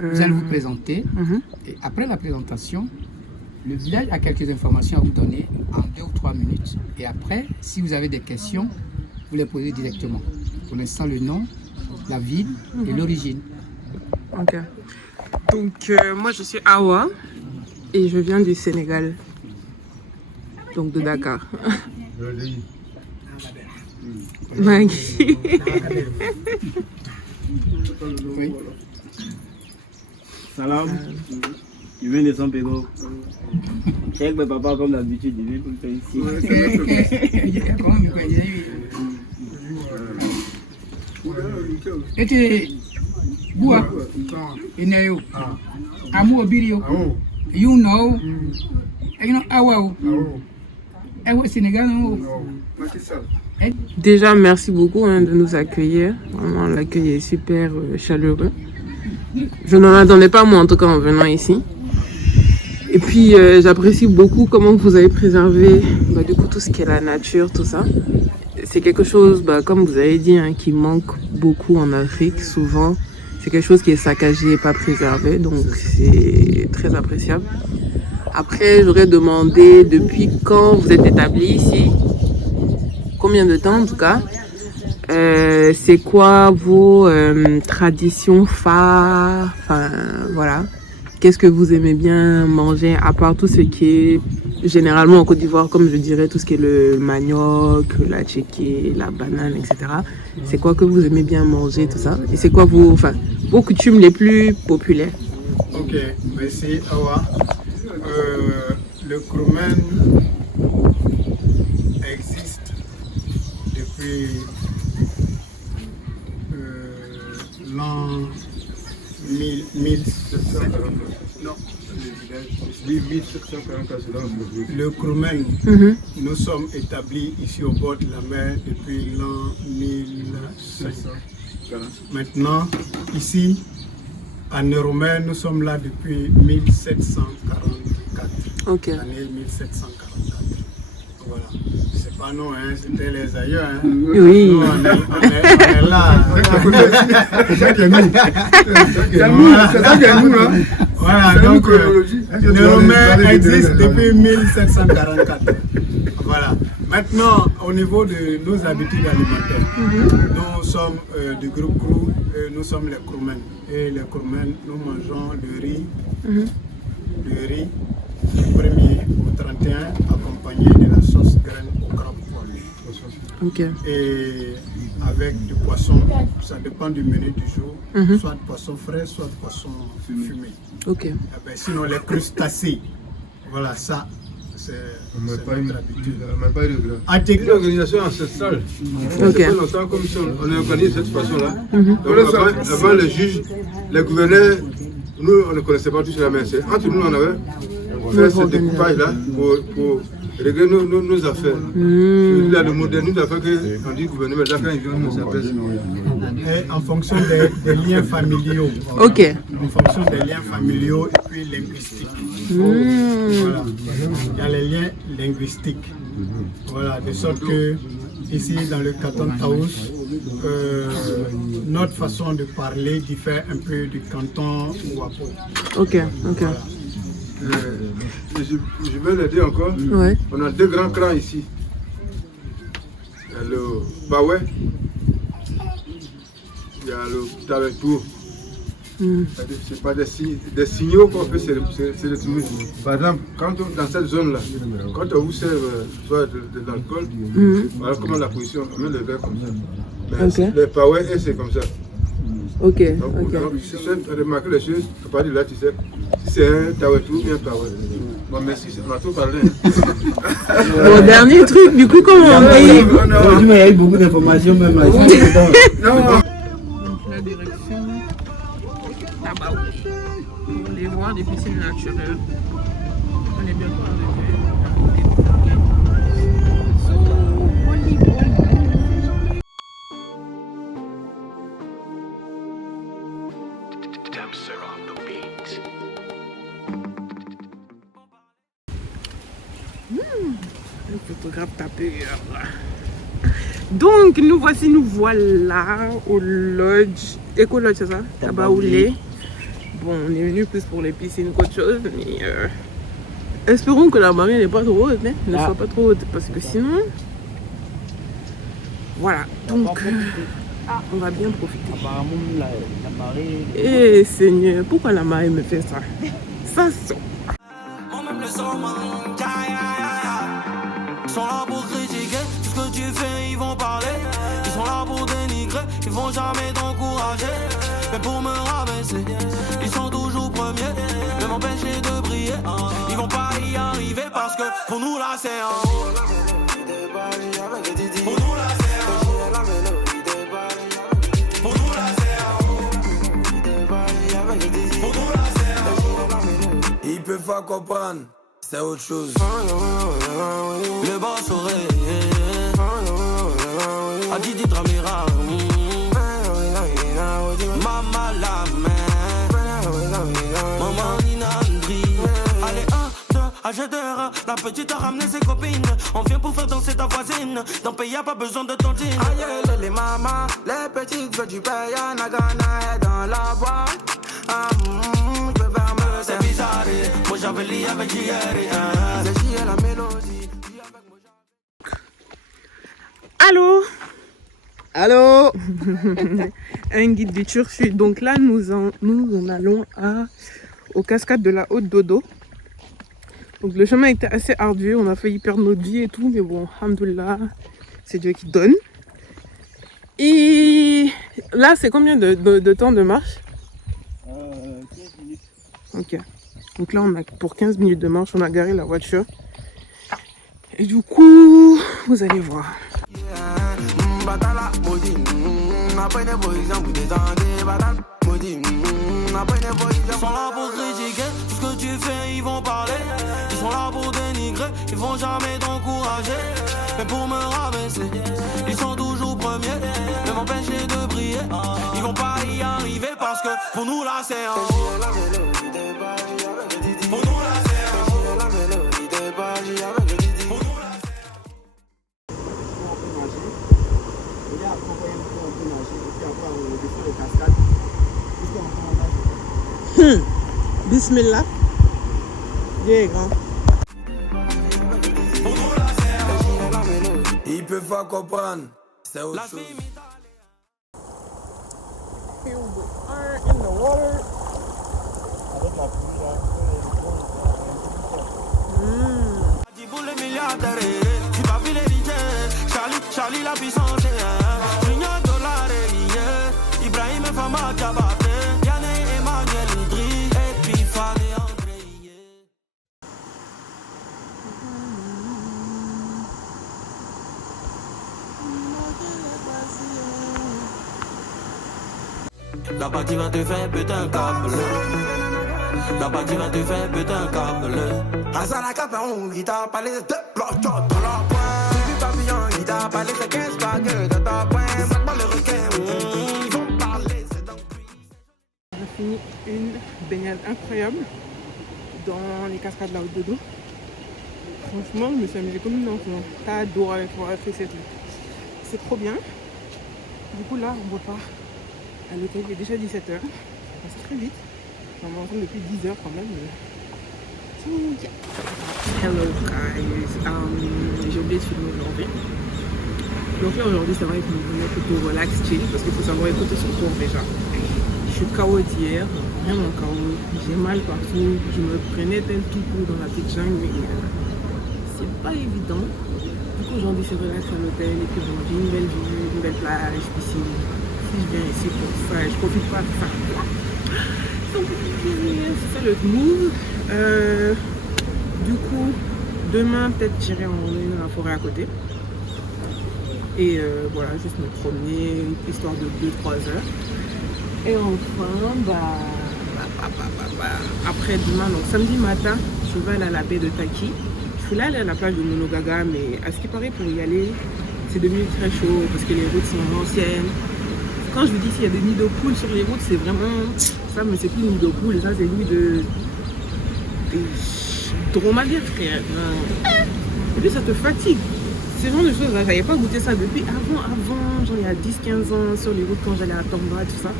Vous allez vous présenter. Et après la présentation, le village a quelques informations à vous donner en 2 ou 3 minutes. Et après, si vous avez des questions, vous les posez directement. Pour l'instant, le nom, la ville et l'origine. Ok. Donc, moi, je suis Awa et je viens du Sénégal. Donc, de Dakar. Maggie. Oui. Salam. Il vient de San Pedro. Check mes papas comme d'habitude, il vient pour le faire ici. Et tu Boua, Inayo, Amu Obirio, you know Awa. Eh oui, Sénégal, non? Déjà, merci beaucoup de nous accueillir. Vraiment, l'accueil est super chaleureux. Je n'en attendais pas, moi, en tout cas, en venant ici. Et puis, j'apprécie beaucoup comment vous avez préservé du coup, tout ce qui est la nature, tout ça. C'est quelque chose, comme vous avez dit, qui manque beaucoup en Afrique, souvent. C'est quelque chose qui est saccagé et pas préservé, donc c'est très appréciable. Après, j'aurais demandé depuis quand vous êtes établi ici, combien de temps en tout cas, c'est quoi vos traditions phares, enfin voilà. Qu'est-ce que vous aimez bien manger, à part tout ce qui est généralement en Côte d'Ivoire, comme je dirais, tout ce qui est le manioc, la tchéké, la banane, etc. C'est quoi que vous aimez bien manger, tout ça? Et c'est quoi vos coutumes les plus populaires? Ok, merci Awa. Le Kroumen existe depuis l'an 1744. Non, le Kroumen, nous sommes établis ici au bord de la mer depuis l'an 1700. Maintenant, ici, à Neuromer, nous sommes là depuis 1744. Ok. L'année 1744. Voilà. C'est pas nous, c'était les ailleurs. Oui. Nous, on est là. C'est ça qui est nous. C'est ça qui est nous, hein. Voilà, donc Neuromer existe depuis 1744. Voilà. Maintenant, au niveau de nos habitudes alimentaires, nous sommes du groupe Krou, nous sommes les Kroumen. Et les Kroumen, nous mangeons le riz du 1er au 31, accompagné de la sauce graine au crabe poilu. Ok. Et avec du poisson, ça dépend du menu du jour, soit poisson frais, soit poisson fumé. Ok. Eh ben, sinon, les crustacés, voilà, ça, c'est notre habitude. C'est une organisation ancestrale. Ça fait longtemps comme ça, on est organisé de cette façon-là. Avant les juges, les gouverneurs, nous on ne connaissait pas tout cela, mais entre nous on avait fait ce découpage-là pour régler nos affaires. Il y a le modèle, nous affaires qu'on dit gouvernement, là quand ils viennent, nous s'appelle. Et en fonction des liens familiaux. Ok. En fonction des liens familiaux et puis linguistiques. Voilà. Il y a les liens linguistiques. Voilà, de sorte que ici dans le canton Taous, notre façon de parler diffère un peu du canton Ouapo. Ok, ok. Voilà. Je vais le dire encore. Ouais. On a deux grands crans ici. Il y a le Bawé, il y a le Tabetou. C'est pas des signaux qu'on fait, c'est des signaux. Par exemple, quand on, dans cette zone-là, quand on vous sert soit de l'alcool, voilà comment la position, on met le verre comme ça. Mais les Bawé, c'est comme ça. Ok. Donc, si tu as remarqué les choses, à partir de là, tu sais si c'est un Tawetou ou bien un Bawé. Bon, merci, on a tout parlé. Bon, dernier truc, du coup, comment on paye? Il y a eu beaucoup d'informations même là. La direction là-bas, pour les voir des piscines naturelles. On est bientôt avec le photographe tapeur. Donc nous voilà au lodge, Eco Lodge, c'est ça? Tabaoulé. Bon, on est venu plus pour les piscines qu'autre chose, mais espérons que la marée n'est pas trop haute, ne soit pas trop haute, parce que sinon, voilà. Donc, on va bien profiter. Apparemment, la marée. Eh Seigneur, pourquoi la marée me fait ça? Ça sent. Ils sont là pour critiquer tout ce que tu fais, ils vont parler. Ils sont là pour dénigrer, ils vont jamais t'encourager. Mais pour me rabaisser, ils sont toujours premiers. Ne m'empêcher de briller, ils vont pas y arriver parce que pour nous là c'est en haut. Pour nous là c'est en haut. Pour nous là c'est en haut. Pour nous là c'est en haut. Ils peuvent pas comprendre. c'est autre chose. Le boss oreille, a Didi Tramira. Maman la main, maman Nina Andri. Allez, 1, 2, acheteur. La petite a ramené ses copines. On vient pour faire danser ta voisine. Dans pays y'a pas besoin de tontine. Aïe, les mamans, les petites veulent du paye. Nagana est dans la boîte. Je vais faire me. C'est bizarre, moi j'avais lié avec JR. C'est JR la mélodie. Allô? Allô? Un guide du Turfu. Donc là, nous en allons aux cascades de la Haute Dodo. Donc le chemin était assez ardu. On a failli perdre notre vie et tout. Mais bon, alhamdoulilah, c'est Dieu qui donne. Et là, c'est combien de temps de marche? 15 minutes. Ok. Donc là, pour 15 minutes de marche, on a garé la voiture. Et du coup, vous allez voir. Ils sont là pour critiquer tout ce que tu fais, ils vont parler. Ils sont là pour dénigrer, ils vont jamais t'encourager. Mais pour me rabaisser, ils sont toujours premiers. Mais m'empêcher de briller, ils vont pas y arriver parce que pour nous là c'est en haut. Pour nous là c'est en haut. Pour nous là Bismillah. Dieu est grand. Ils peuvent pas comprendre, c'est autre chose. Here we are in the water. Charlie la puissance, Junior Dollar, Ibrahim et Fama Diabaté, Yann et Emmanuel Idri, et puis Fane et André. Là-bas tu vas te faire péter un câble. Là-bas tu vas te faire péter un câble. Azana Caperon, il t'a parlé de 2 blocs dans la pointe. Suivi papillon, il t'a parlé de 15 bagues de ta pointe. Maintenant les requins, ils vont parler, c'est dans On a fini une baignade incroyable dans les cascades de la Haute Dodo. Franchement, je me suis amusée comme une enfant. T'as adoré avec moi, c'est trop bien. Du coup là, on repart à l'hôtel, il est déjà 17h. Ça passe très vite. On va ensemble depuis 10h quand même. Hello guys, j'ai oublié de filmer aujourd'hui. Donc là aujourd'hui c'est vrai que je vais plutôt relax, chill, parce qu'il faut savoir écouter son tour déjà. Je suis KO d'hier, vraiment KO, j'ai mal partout, je me prenais tel tout coup dans la petite jungle, mais c'est pas évident. Du coup aujourd'hui c'est relax à l'hôtel et puis bon, j'ai une belle vue, une belle plage, piscine. Si je viens ici pour ça, je profite pas de ça. C'est ça le move. Du coup, demain peut-être j'irai en randonnée dans la forêt à côté. Et voilà, juste me promener, histoire de 2-3 heures. Et enfin, après demain, donc samedi matin, je vais aller à la baie de Taki. Je suis là aller à la plage de Monogaga, mais à ce qui paraît pour y aller, c'est devenu très chaud parce que les routes sont anciennes. Quand je vous dis s'il y a des nids de poules sur les routes, c'est vraiment ça, mais c'est plus nids de poules, ça c'est nids de dromadaires, frère. Et puis ça te fatigue. Ce genre de choses là, j'avais pas goûté ça depuis avant, genre il y a 10-15 ans sur les routes quand j'allais à Tomba, tout ça.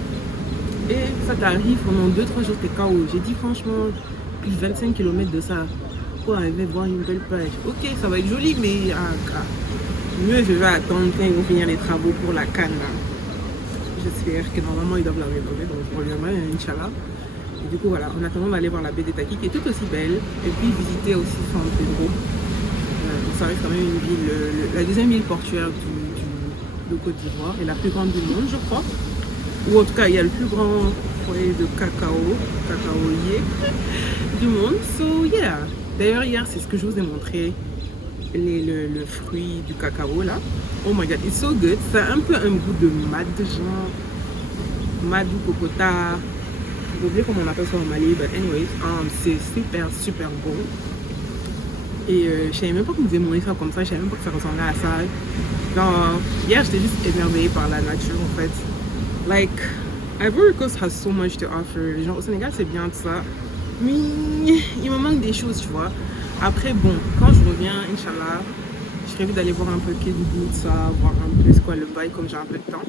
Et ça t'arrive pendant 2-3 jours, t'es KO. J'ai dit franchement, plus de 25 km de ça pour arriver voir une belle plage. Ok, ça va être joli, mais mieux je vais attendre quand ils vont finir les travaux pour la canne là. J'espère que normalement ils doivent la rénover, donc je reviendrai, Inch'Allah. Et du coup voilà, en attendant d'aller voir la baie des Taki qui est tout aussi belle, et puis visiter aussi San Pedro. Ça reste quand même une ville, la deuxième ville portuaire de Côte d'Ivoire et la plus grande du monde, je crois. Ou en tout cas, il y a le plus grand foyer de cacaoyer du monde. So yeah. D'ailleurs hier, c'est ce que je vous ai montré, le fruit du cacao là. Oh my god, it's so good. Ça a un peu un goût de mad, genre mad ou cocota. J'ai oublié comment on appelle ça au Mali, but anyways, c'est super bon. Et je savais même pas qu'on pouvait manger ça comme ça, je savais même pas que ça ressemblait à ça. Genre, hier j'étais juste émerveillée par la nature en fait. Like, Ivory Coast has so much to offer. Genre au Sénégal c'est bien tout ça, mais il me manque des choses, tu vois. Après bon, quand je reviens, Inch'Allah, je prévu d'aller voir un peu Kédougou, tout ça, voir un peu c'est quoi le bail comme j'ai un peu de temps.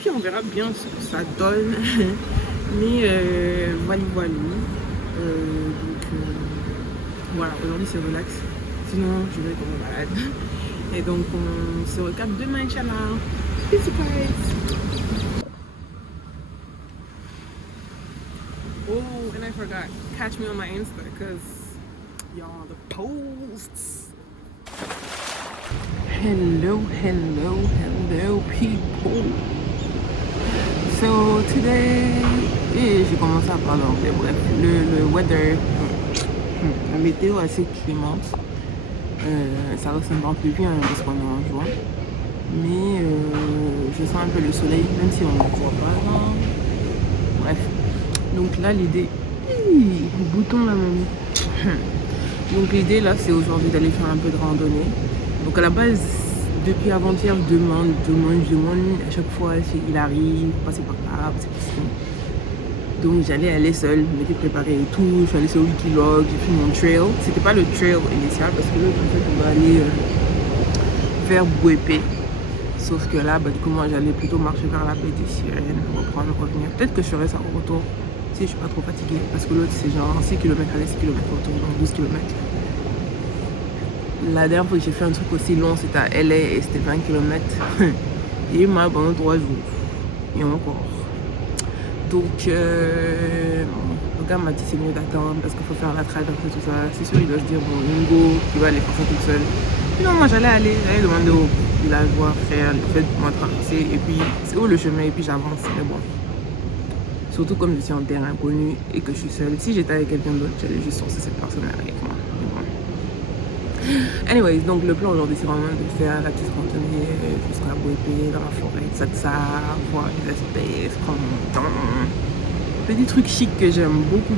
Puis on verra bien ce que ça donne. Mais voilà. Voilà, aujourd'hui c'est relax. Sinon je vais comme malade. Et donc on se recapte demain, Inch'Allah. Peace guys. Oh, and I forgot. Catch me on my Insta, because y'all the posts. Hello people. So today, j'ai commencé à parler anglais. Bref, le weather, la météo assez clémente. Ça ressemble un peu bien parce qu'on est en juin. Mais je sens un peu le soleil, même si on ne le voit pas. Non. Bref. Donc là, l'idée... bouton là, mamie. Donc l'idée là, c'est aujourd'hui d'aller faire un peu de randonnée. Donc à la base, depuis avant-hier, je demande à chaque fois s'il arrive, passer par là, c'est possible. Donc j'allais aller seule, je m'étais préparée et tout, je suis allée sur Wikilog, j'ai fait mon trail. C'était pas le trail initial parce que là, en fait, on va aller vers Bouépé. Sauf que là, bah, du coup, moi j'allais plutôt marcher vers la baie des Sirènes, revenir. Peut-être que je ferai ça au retour si je suis pas trop fatiguée. Parce que l'autre, c'est genre 6 km aller, 6 km retour, donc 12 km. La dernière fois que j'ai fait un truc aussi long, c'était à LA et c'était 20 km. J'ai eu mal pendant 3 jours. Et encore. Donc, le gars m'a dit c'est mieux d'attendre parce qu'il faut faire la traversée, tout ça. C'est sûr, il doit se dire, bon, Ingo, qui va aller faire ça toute seule. Non, moi j'allais demander au villageois, frère, faites-moi traverser. Et puis, c'est où le chemin et puis j'avance. Mais bon. Surtout comme je suis en terrain inconnu et que je suis seule. Si j'étais avec quelqu'un d'autre, j'allais juste sourcer cette personne avec moi. Mais bon. Anyways, donc le plan aujourd'hui, c'est vraiment de faire la petite randonnée jusqu'à Bouépé, dans la forêt, ça, voir les espèces, prendre mon temps. Petit truc chic que j'aime beaucoup.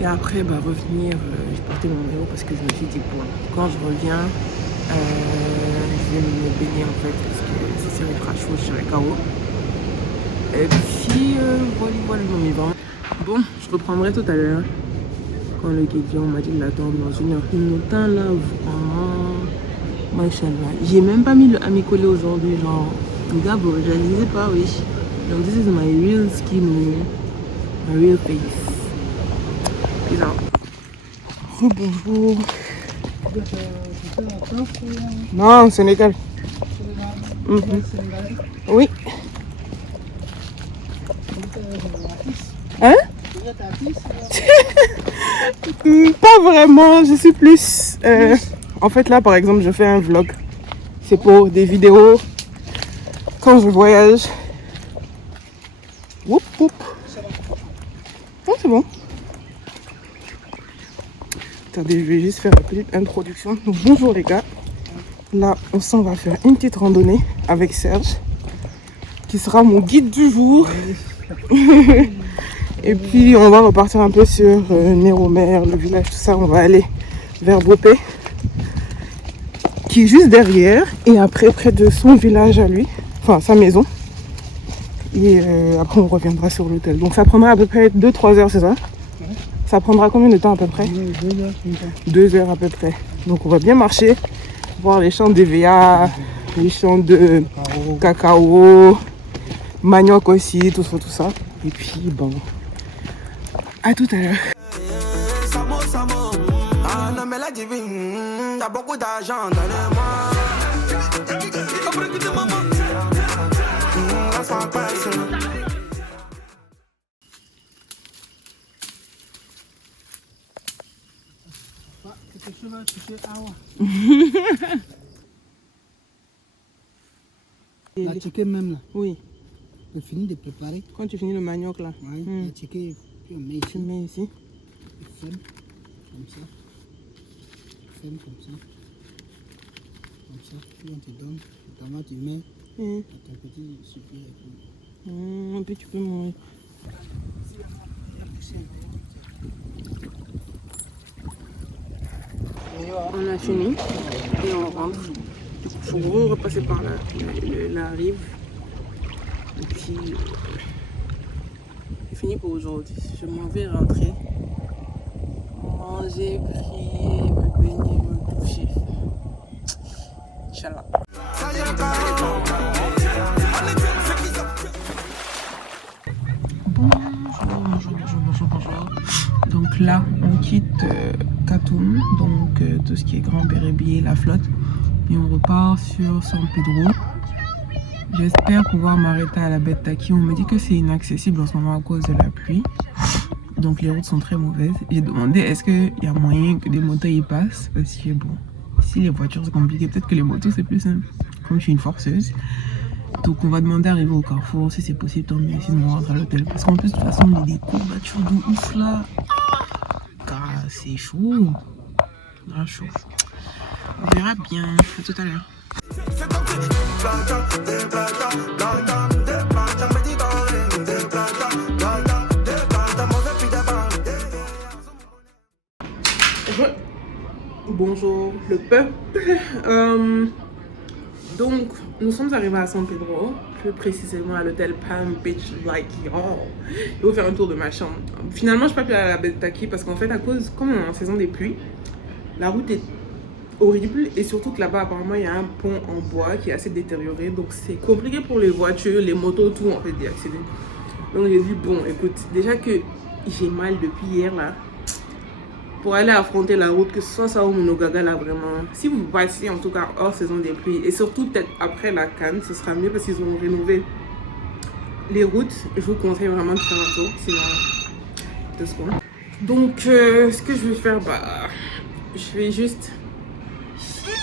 Et après, bah, revenir, j'ai porté mon vélo parce que je me suis dit, bon, quand je reviens, je vais me baigner en fait, parce que si c'est ultra chaud, je serai KO. Et puis, voilà, on y va. Bon, je reprendrai tout à l'heure. Quand le guidion m'a dit de l'attendre dans 1 heure. Il me tend là, vraiment. Machallah. J'ai même pas mis le ami-collé aujourd'hui, genre. Les gars, vous réalisez pas, oui. Donc, this is my real skin, my real face. Et là. Rebonjour. Non, Sénégal. Oui. Hein? Pas vraiment, je suis plus... en fait là par exemple je fais un vlog. C'est pour des vidéos quand je voyage. Whoop whoop. Oh, c'est bon. Attendez, je vais juste faire une petite introduction. Donc bonjour les gars. Là on s'en va faire une petite randonnée avec Serge, qui sera mon guide du jour. Et puis on va repartir un peu sur Néromer, le village, tout ça. On va aller vers Bouépé, qui est juste derrière. Et après, près de son village à lui, enfin sa maison. Et après on reviendra sur l'hôtel. Donc ça prendra à peu près 2-3 heures, c'est ça? Ça prendra combien de temps à peu près? 2 heures. 2 heures à peu près. Donc on va bien marcher, voir les champs d'EVA, les champs de cacao, manioc aussi, tout ça. Et puis bon, à tout à l'heure. Ah non mais la divine, y'a beaucoup d'argent dans le mois. La chicken même là. Oui. On finit de préparer. Quand tu finis le manioc là. Oui, la chicken, puis on met ici. Tu mets ici. Tu fermes comme ça. Tu fermes comme ça. Comme ça. Puis on te donne. Notamment tu mets ton petit souper et puis. Et puis tu peux manger. On a fini et on rentre. Du coup, il faut repasser par la rive. Et puis, c'est fini pour aujourd'hui. Je m'en vais rentrer. Manger, prier, me baigner, me doucher. Inch'Allah. Bonjour. Donc là, on quitte Katoum, donc tout ce qui est Grand Bérébier, la flotte, et on repart sur San Pedro. J'espère pouvoir m'arrêter à la Bête Taki. On me dit que c'est inaccessible en ce moment à cause de la pluie. Donc les routes sont très mauvaises. J'ai demandé est-ce qu'il y a moyen que des motos y passent. Parce que bon, si les voitures c'est compliqué, peut-être que les motos c'est plus simple. Comme je suis une forceuse. Donc on va demander à arriver au carrefour. Si c'est possible, tant mieux. Sinon on rentre à l'hôtel. Parce qu'en plus de toute façon, il y a des courbatures de ouf là. Car c'est chaud. Grave chaud. On verra bien. À tout à l'heure. Bonjour le peuple. Donc nous sommes arrivés à San Pedro, plus précisément à l'hôtel Palm Beach Like y'all. Je vais vous faire un tour de ma chambre. Finalement je n'ai pas pu aller à la Bête Taki parce qu'en fait à cause, comme on est en saison des pluies, la route est horrible et surtout que là-bas apparemment il y a un pont en bois qui est assez détérioré, donc c'est compliqué pour les voitures, les motos, tout en fait d'y accéder. Donc j'ai dit bon écoute, déjà que j'ai mal depuis hier là, pour aller affronter la route, que ce soit ça ou Monogaga là vraiment, si vous passez en tout cas hors saison des pluies et surtout peut-être après la Cannes, ce sera mieux parce qu'ils ont rénové les routes. Je vous conseille vraiment de faire un tour, sinon 2 secondes. Donc ce que je vais faire, bah je vais juste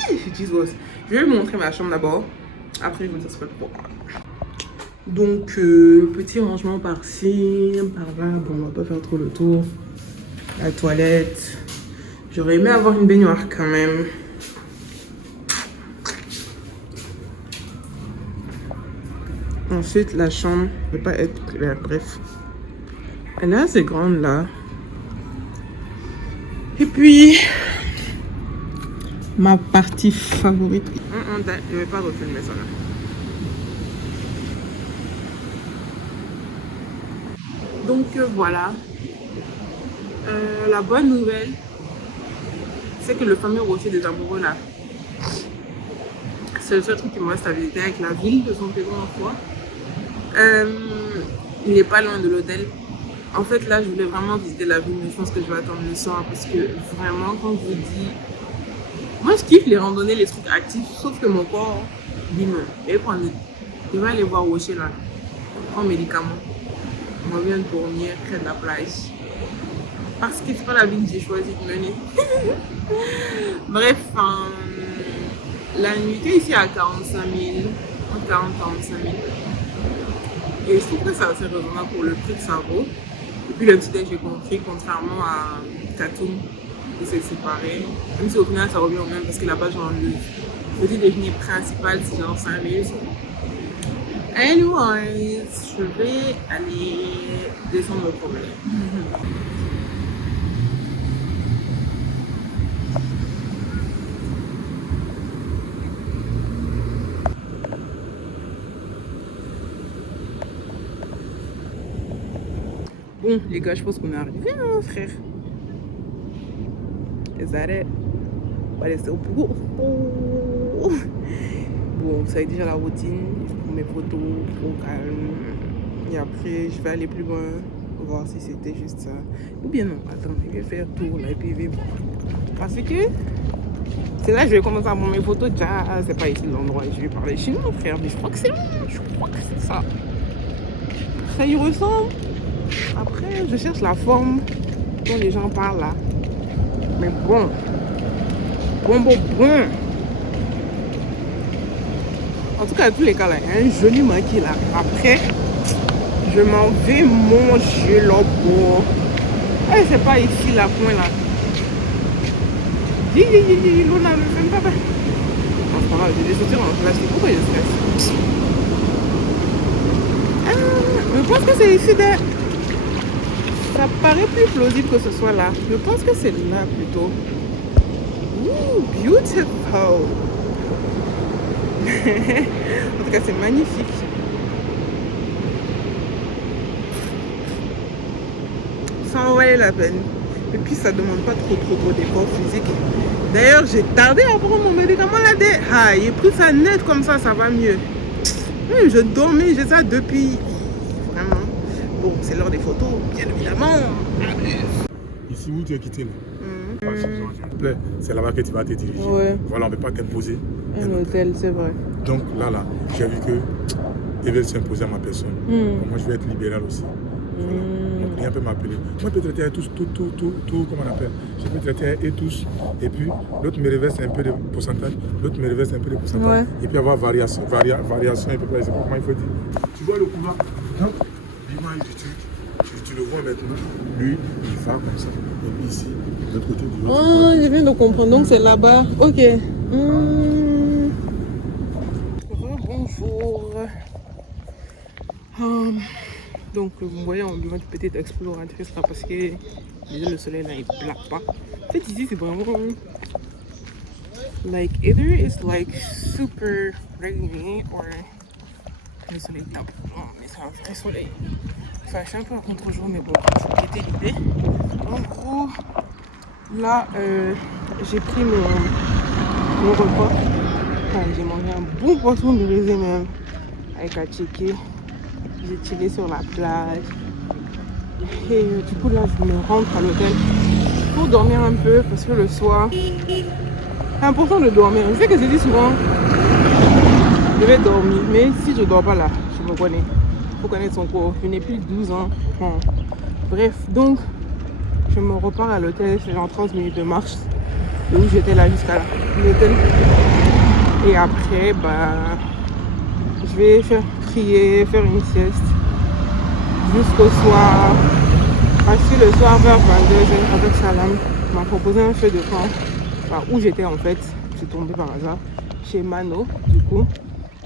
je vais vous montrer ma chambre d'abord, après je vous dire ce que je peux. Donc petit rangement par-ci, par-là, bon on va pas faire trop le tour. La toilette, j'aurais aimé avoir une baignoire quand même. Ensuite la chambre ne va pas être claire, bref. Elle est assez grande là. Et puis ma partie favorite. Je vais pas refilmer ça là. Donc voilà. La bonne nouvelle, c'est que le fameux rocher des amoureux là, c'est le seul truc qui me reste à visiter avec la ville de San Pedro en soi. Il n'est pas loin de l'hôtel. En fait là je voulais vraiment visiter la ville, mais je pense que je vais attendre le soir parce que vraiment quand je vous dis, moi je kiffe les randonnées, les trucs actifs, sauf que mon corps dit non. Je vais aller voir rocher là, en médicaments. On vient de tourner près de la plage. Parce que c'est pas la vie que j'ai choisi de mener. Bref, la nuitée ici à 45 000, entre 40 et 45 000. Et je trouve que c'est assez raisonnable pour le prix que ça vaut. Et puis le petit déj j'ai compris, contrairement à Katoum, où c'est séparé. Même si au final ça revient au même parce que là-bas, genre le petit déjeuner principal c'est genre 5 000. Anyways, je vais aller descendre le problème. Bon, les gars, je pense qu'on est arrivé, hein, frère. Les arrêts. On va laisser au bout. Bon, ça y est déjà la routine. Je prends mes photos, au calme. Et après, je vais aller plus loin, voir si c'était juste ça. Ou bien non, attends, je vais faire tour là et puis je vais voir. Parce que c'est là que je vais commencer à prendre mes photos. Déjà, c'est pas ici l'endroit où je vais parler chinois, frère. Mais je crois que c'est bon. Je crois que c'est ça. Ça y ressemble. Après, je cherche la forme dont les gens parlent là. Mais bon. Bon. En tout cas, dans tous les cas, là, il y a un joli maquis là. Après, je m'en vais manger là-bas. Eh, c'est pas ici la point là. Luna, me fait pas peur. Non, c'est pas grave, j'ai des chaussures en plastique. Pourquoi je stresse? Je pense que c'est ici de... Ça paraît plus plausible que ce soit là. Je pense que c'est là plutôt. Ooh, beautiful. En tout cas, c'est magnifique. Ça en valait la peine. Et puis, ça demande pas trop d'efforts physiques. D'ailleurs, j'ai tardé à prendre mon médicament là. Ah, j'ai pris ça net comme ça va mieux. Oui, je dormais, j'ai ça depuis. Vraiment. Bon, c'est l'heure des photos, bien évidemment. Ici où tu es quitté là. S'il te plaît, c'est là-bas que tu vas te diriger. Ouais. Voilà, on ne peut pas t'imposer. Un hôtel, c'est vrai. Donc là, j'ai vu que ils veulent s'imposer à ma personne. Moi, je vais être libéral aussi. Donc, rien peut m'appeler. Moi, je peux traiter tout, comment on appelle. Je peux traiter et tous. Et puis, l'autre me reverse un peu de pourcentage. L'autre me reverse un peu de pourcentage. Ouais. Et puis, avoir variation. Variation, et puis, je sais pas comment il faut dire. Tu vois le couloir. Donc, l'image du truc. Tu le vois maintenant, lui, il va comme ça. Et puis ici, de l'autre côté du l'autre. Oh, je viens de comprendre. Donc c'est là-bas. Ok. Bonjour. Donc vous voyez, on demande une petite exploratrice là parce que déjà le soleil là il plaque pas. En fait ici c'est vraiment like either it's like super rainy or le soleil tape. Non mais c'est un vrai soleil. Enfin, je suis un peu à contre-jour, mais bon, c'était l'idée. En gros, là, j'ai pris mon repas. Enfin, j'ai mangé un bon poisson de raisin même, avec un tchéké. J'ai tiré sur la plage. Et du coup, là, je me rentre à l'hôtel pour dormir un peu, parce que le soir, c'est important de dormir. Je sais que je dis souvent, je vais dormir, mais si je ne dors pas là, je me connais. Faut connaître son corps, je n'ai plus de 12 ans. Bref, donc je me repars à l'hôtel, c'est genre 30 minutes de marche où j'étais là jusqu'à l'hôtel. Et après, je vais faire une sieste jusqu'au soir. Parce que le soir vers 22h avec Salam m'a proposé un feu de camp. Où j'étais en fait, je suis tombée par hasard chez Mano du coup.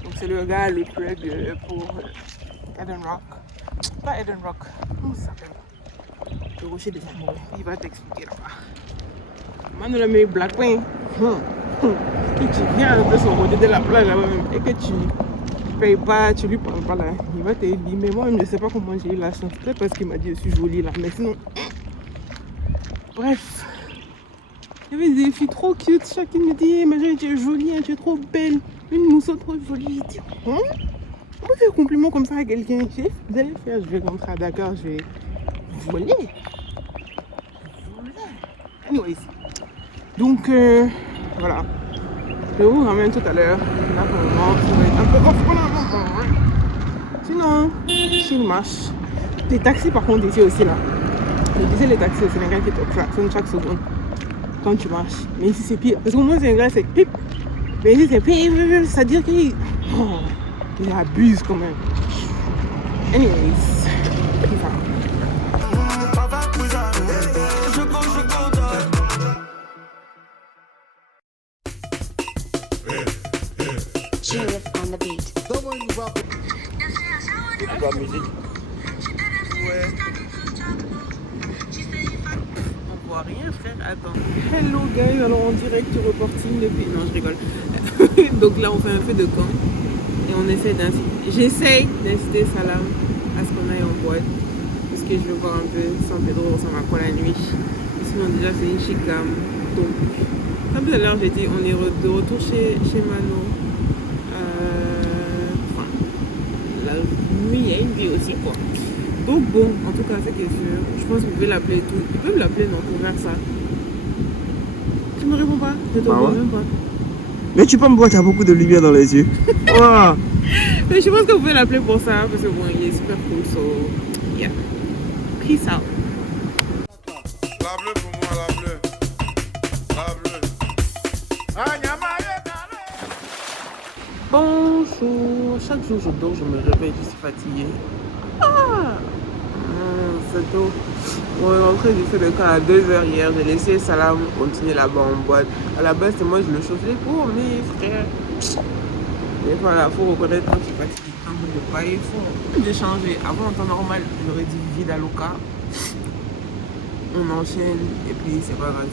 Donc c'est le gars le plug pour Eden Rock. Pas Eden Rock. Comment ça s'appelle? Le rocher des amoureux. Il va t'expliquer là-bas. Manu le met Blackpink. Que tu viens de son côté de la plage là-bas même et que tu payes pas, tu lui parles pas là. Il va te dire, mais moi je ne sais pas comment j'ai eu la chance. Peut-être parce qu'il m'a dit je suis jolie là. Mais sinon. Bref. Il y avait des filles trop cute. Chacune me dit, mais tu es jolie, hein, tu es trop belle. Une mousseau trop jolie. Je dis, on peut faire un compliment comme ça à quelqu'un. Vous allez faire, je vais rentrer à Dakar, je vais voler. Anyways. Donc, voilà. Je vous ramène tout à l'heure. Là, pour le moment, ça va être un peu off pour le moment. Sinon, chill marche. Les taxis, par contre, ici aussi, là. Je disais les taxis au Sénégal qui te klaxonnent chaque seconde quand tu marches. Mais ici, c'est pire. Parce qu'au moins, au Sénégal, c'est pip. Mais ici, c'est pip. C'est-à-dire qu'il abuse quand même. Anyways, c'est ça. On the beat. La musique. Ouais. On voit rien, frère. Attends. Hello, guys. Alors, en direct du reporting depuis. Non, je rigole. Donc là, on fait un feu de camp. Et on essaie j'essaye d'inciter Salam à ce qu'on aille en boîte. Parce que je veux voir un peu San Pedro ressemble à quoi la nuit. Et sinon, déjà, c'est une chic gamme. Donc, comme tout à l'heure, j'ai dit, on est de retour chez Mano. La nuit, il y a une vie aussi, quoi. Donc, bon, en tout cas, c'est que je pense que vous pouvez l'appeler et tout. Ils peuvent l'appeler, non, pour faire ça. Tu me réponds pas? Je te réponds même pas. Mais tu peux me voir, tu as beaucoup de lumière dans les yeux. Wow. Mais je pense que vous pouvez l'appeler pour ça, parce que bon, il est super cool, so yeah. Peace out. La bleue pour moi, la bleue. La bleue. Bonjour. Chaque jour je dors, je me réveille, je suis fatiguée. C'est tôt. On est rentré du fait de camp à 2h hier. J'ai laissé Salam continuer là-bas en boîte. À la base, c'est moi je le chauffais pour mes frères. Des fois, il faut reconnaître quand je suis fatiguée, quand je ne pas il faut. J'ai changé. Avant, en temps normal, j'aurais dit vide à l'oca. On enchaîne et puis c'est pas grave.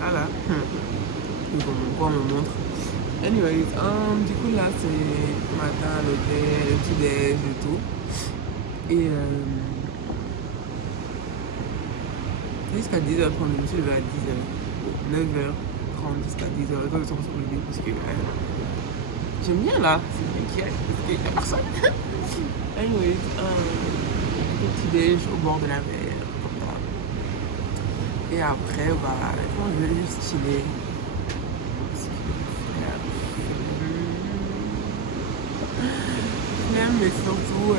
Là, Mais bon, mon corps me montre. Anyways, du coup là c'est matin à l'hôtel, le petit déj et tout. Et jusqu'à 10h30, je me suis levée à 10h. 9h30 jusqu'à 10h. Quand je suis sur le lit parce que j'aime bien là, c'est bien qu'il y a parce qu'il n'y a personne. Anyways, le petit déj au bord de la mer, comme ça. Et après, bah, je vais juste chiller. Mais surtout,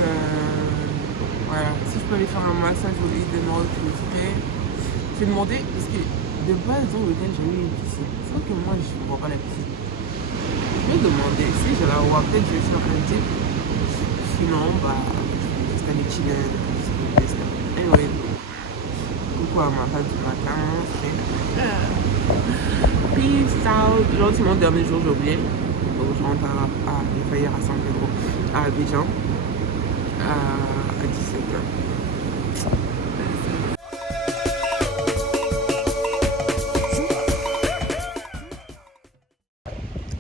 voilà, si je peux aller faire un massage au lit de mort, je le ferai. Je vais demander, parce que de base dans l'hôtel j'ai eu une piscine. C'est vrai que moi je ne vois pas la piscine. Je vais demander, si je la vois, peut-être je vais faire un type. Sinon, bah, je vais juste aller chiller. Anyway, coucou à ma femme du matin, mon frère. Peace out. Aujourd'hui c'est mon dernier jour, j'ai oublié. Donc je rentre à Fayer à San Pedro, à Abidjan, à 17h.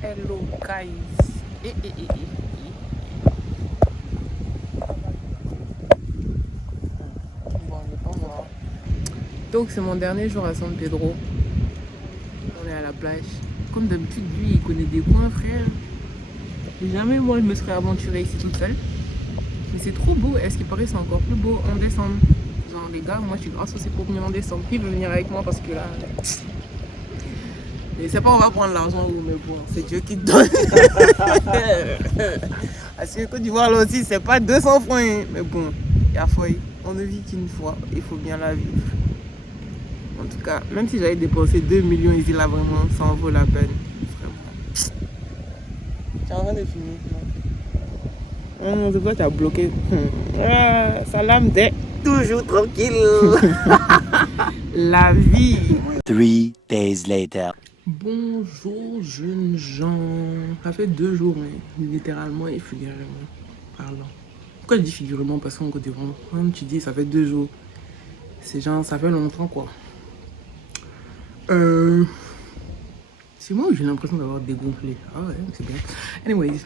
Hello guys. Bon, je vais pas voir. Donc c'est mon dernier jour à San Pedro. On est à la plage. Comme d'habitude, lui, il connaît des coins, frère. Jamais moi, je me serais aventurée ici toute seule. Mais c'est trop beau. Est-ce qu'il paraît c'est encore plus beau en décembre? Genre, les gars, moi, je suis grâce aussi pour venir en décembre. Qui veut venir avec moi parce que là... Je sais pas, on va prendre l'argent où, mais bon, c'est Dieu qui te donne. Parce que Côte d'Ivoire, là aussi, c'est pas 200 francs. Hein. Mais bon, il y a foi. On ne vit qu'une fois. Il faut bien la vivre. En tout cas, même si j'avais dépensé 2 millions ici, là, vraiment, ça en vaut la peine. Vraiment. Tu es en train de finir, non? C'est quoi, tu as bloqué? Salam, t'es toujours tranquille. La vie. 3 days later. Bonjour, jeunes gens. Ça fait 2 jours, mais littéralement et figurativement parlant. Pourquoi je dis figurativement? Parce qu'en Côte d'Ivoire, comme tu dis, ça fait 2 jours. C'est genre, ça fait longtemps, quoi. C'est moi où j'ai l'impression d'avoir dégonflé. Ah ouais, c'est bien. Anyways.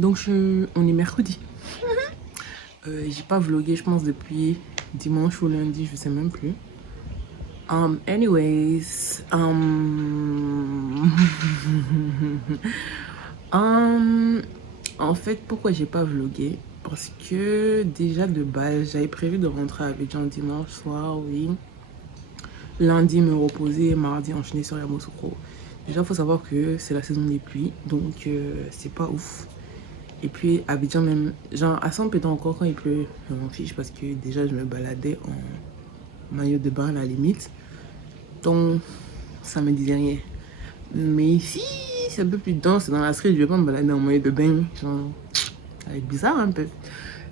Donc, on est mercredi. J'ai pas vlogué, je pense, depuis dimanche ou lundi, je sais même plus. Anyways. En fait, pourquoi j'ai pas vlogué? Parce que déjà de base, j'avais prévu de rentrer à Abidjan dimanche soir, oui. Lundi, me reposer, mardi, enchaîner sur Yamoussoukro. Déjà, il faut savoir que c'est la saison des pluies, donc c'est pas ouf. Et puis, Abidjan même, genre à San Pedro encore quand il pleut, je m'en fiche parce que déjà, je me baladais en maillot de bain à la limite. Donc, ça me disait rien. Mais ici, c'est un peu plus dense, c'est dans la street, je vais pas me balader en maillot de bain. Genre, ça va être bizarre un peu.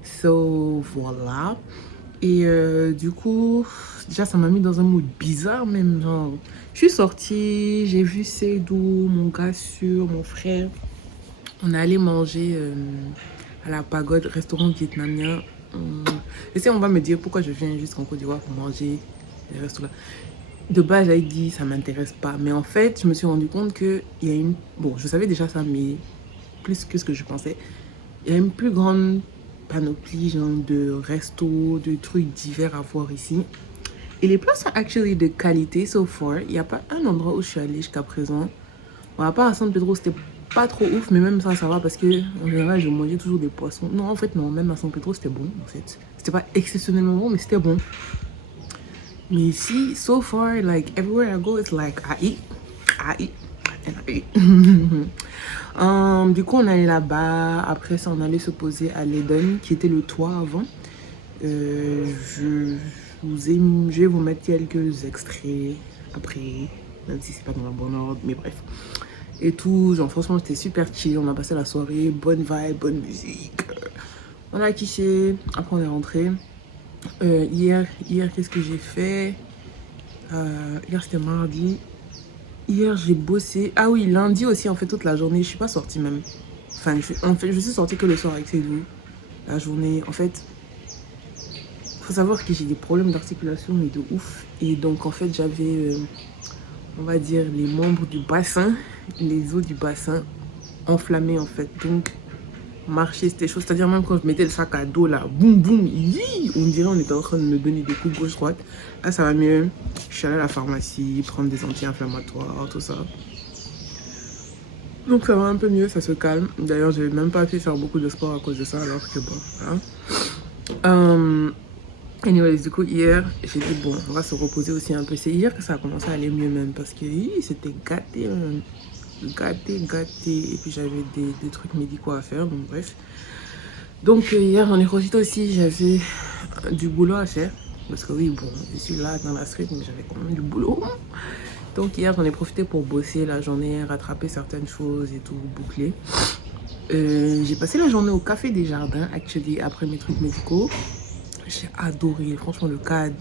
So, voilà. Et du coup, déjà ça m'a mis dans un mood bizarre même, genre, je suis sortie, j'ai vu Seydou, mon gars sûr, mon frère. On est allé manger à la Pagode, restaurant vietnamien. Et on va me dire pourquoi je viens jusqu'en Côte d'Ivoire pour manger les restos là. De base, j'avais dit ça m'intéresse pas, mais en fait, je me suis rendu compte que il y a une... Bon, je savais déjà ça, mais plus que ce que je pensais. Il y a une plus grande panoplie genre de restos, de trucs divers à voir ici. Et les plats sont actually de qualité so far. Il n'y a pas un endroit où je suis allée jusqu'à présent. Bon, à part à San Pedro, c'était pas trop ouf, mais même ça va parce que en général, je mangeais toujours des poissons. Non, en fait, non, même à San Pedro, c'était bon. En fait, c'était pas exceptionnellement bon, mais c'était bon. Mais ici, so far, like everywhere I go, it's like I eat. Du coup on allait là-bas, après ça on allait se poser à l'Eden qui était le toit avant. Je vais vous mettre quelques extraits après, même si c'est pas dans la bonne ordre, mais bref. Et tout, genre franchement c'était super chill, on a passé la soirée, bonne vibe, bonne musique. On a kiffé, après on est rentré. Hier qu'est-ce que j'ai fait? Hier c'était mardi. Hier j'ai bossé. Ah oui, lundi aussi en fait toute la journée. Je suis pas sortie même. Enfin, je suis sortie que le soir avec Seydou. La journée, en fait, faut savoir que j'ai des problèmes d'articulation mais de ouf. Et donc en fait j'avais on va dire, les membres du bassin, les os du bassin enflammés en fait. Donc, marcher c'était chaud. C'est-à-dire même quand je mettais le sac à dos là, boum boum, on dirait on était en train de me donner des coups gauche-droite. Là, ça va mieux. Je suis allée à la pharmacie, prendre des anti-inflammatoires, tout ça. Donc ça va un peu mieux, ça se calme. D'ailleurs, je n'ai même pas pu faire beaucoup de sport à cause de ça, alors que bon, voilà. Anyways, du coup, hier, j'ai dit, bon, on va se reposer aussi un peu. C'est hier que ça a commencé à aller mieux même, parce que c'était gâté, gâté. Et puis j'avais des trucs médicaux à faire, donc bref. Donc hier, j'en ai profité aussi, j'avais du boulot à faire. Parce que oui, bon, je suis là dans la street, mais j'avais quand même du boulot. Donc hier, j'en ai profité pour bosser la journée, rattraper certaines choses et tout, boucler. J'ai passé la journée au Café des Jardins, actually, après mes trucs médicaux. J'ai adoré, franchement, le cadre.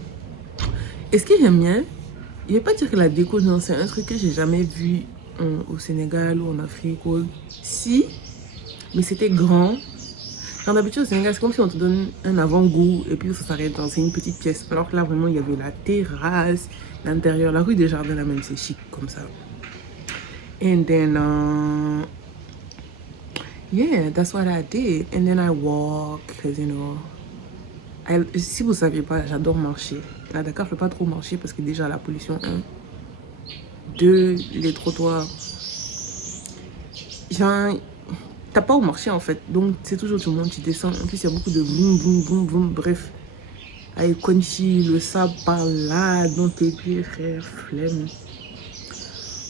Et ce que j'aime bien, je ne vais pas dire que la déco, non, c'est un truc que j'ai jamais vu au Sénégal ou en Afrique. Si, mais c'était grand. Quand d'habitude au Sénégal, c'est comme si on te donne un avant-goût et puis ça s'arrête dans une petite pièce. Alors que là, vraiment, il y avait la terrasse, l'intérieur, la rue des Jardins, là même, c'est chic comme ça. And then, yeah, that's what I did. And then I walk, because, you know, si vous ne saviez pas, j'adore marcher. À Dakar, je ne peux pas trop marcher parce que déjà, la pollution, 1. 2, les trottoirs. Genre, t'as pas où marcher en fait, donc c'est toujours tout le monde, tu descends. En plus, il y a beaucoup de boum, boum, boum, boum, bref. Avec Conchi, le sable par là, dans tes pieds, frère, flemme.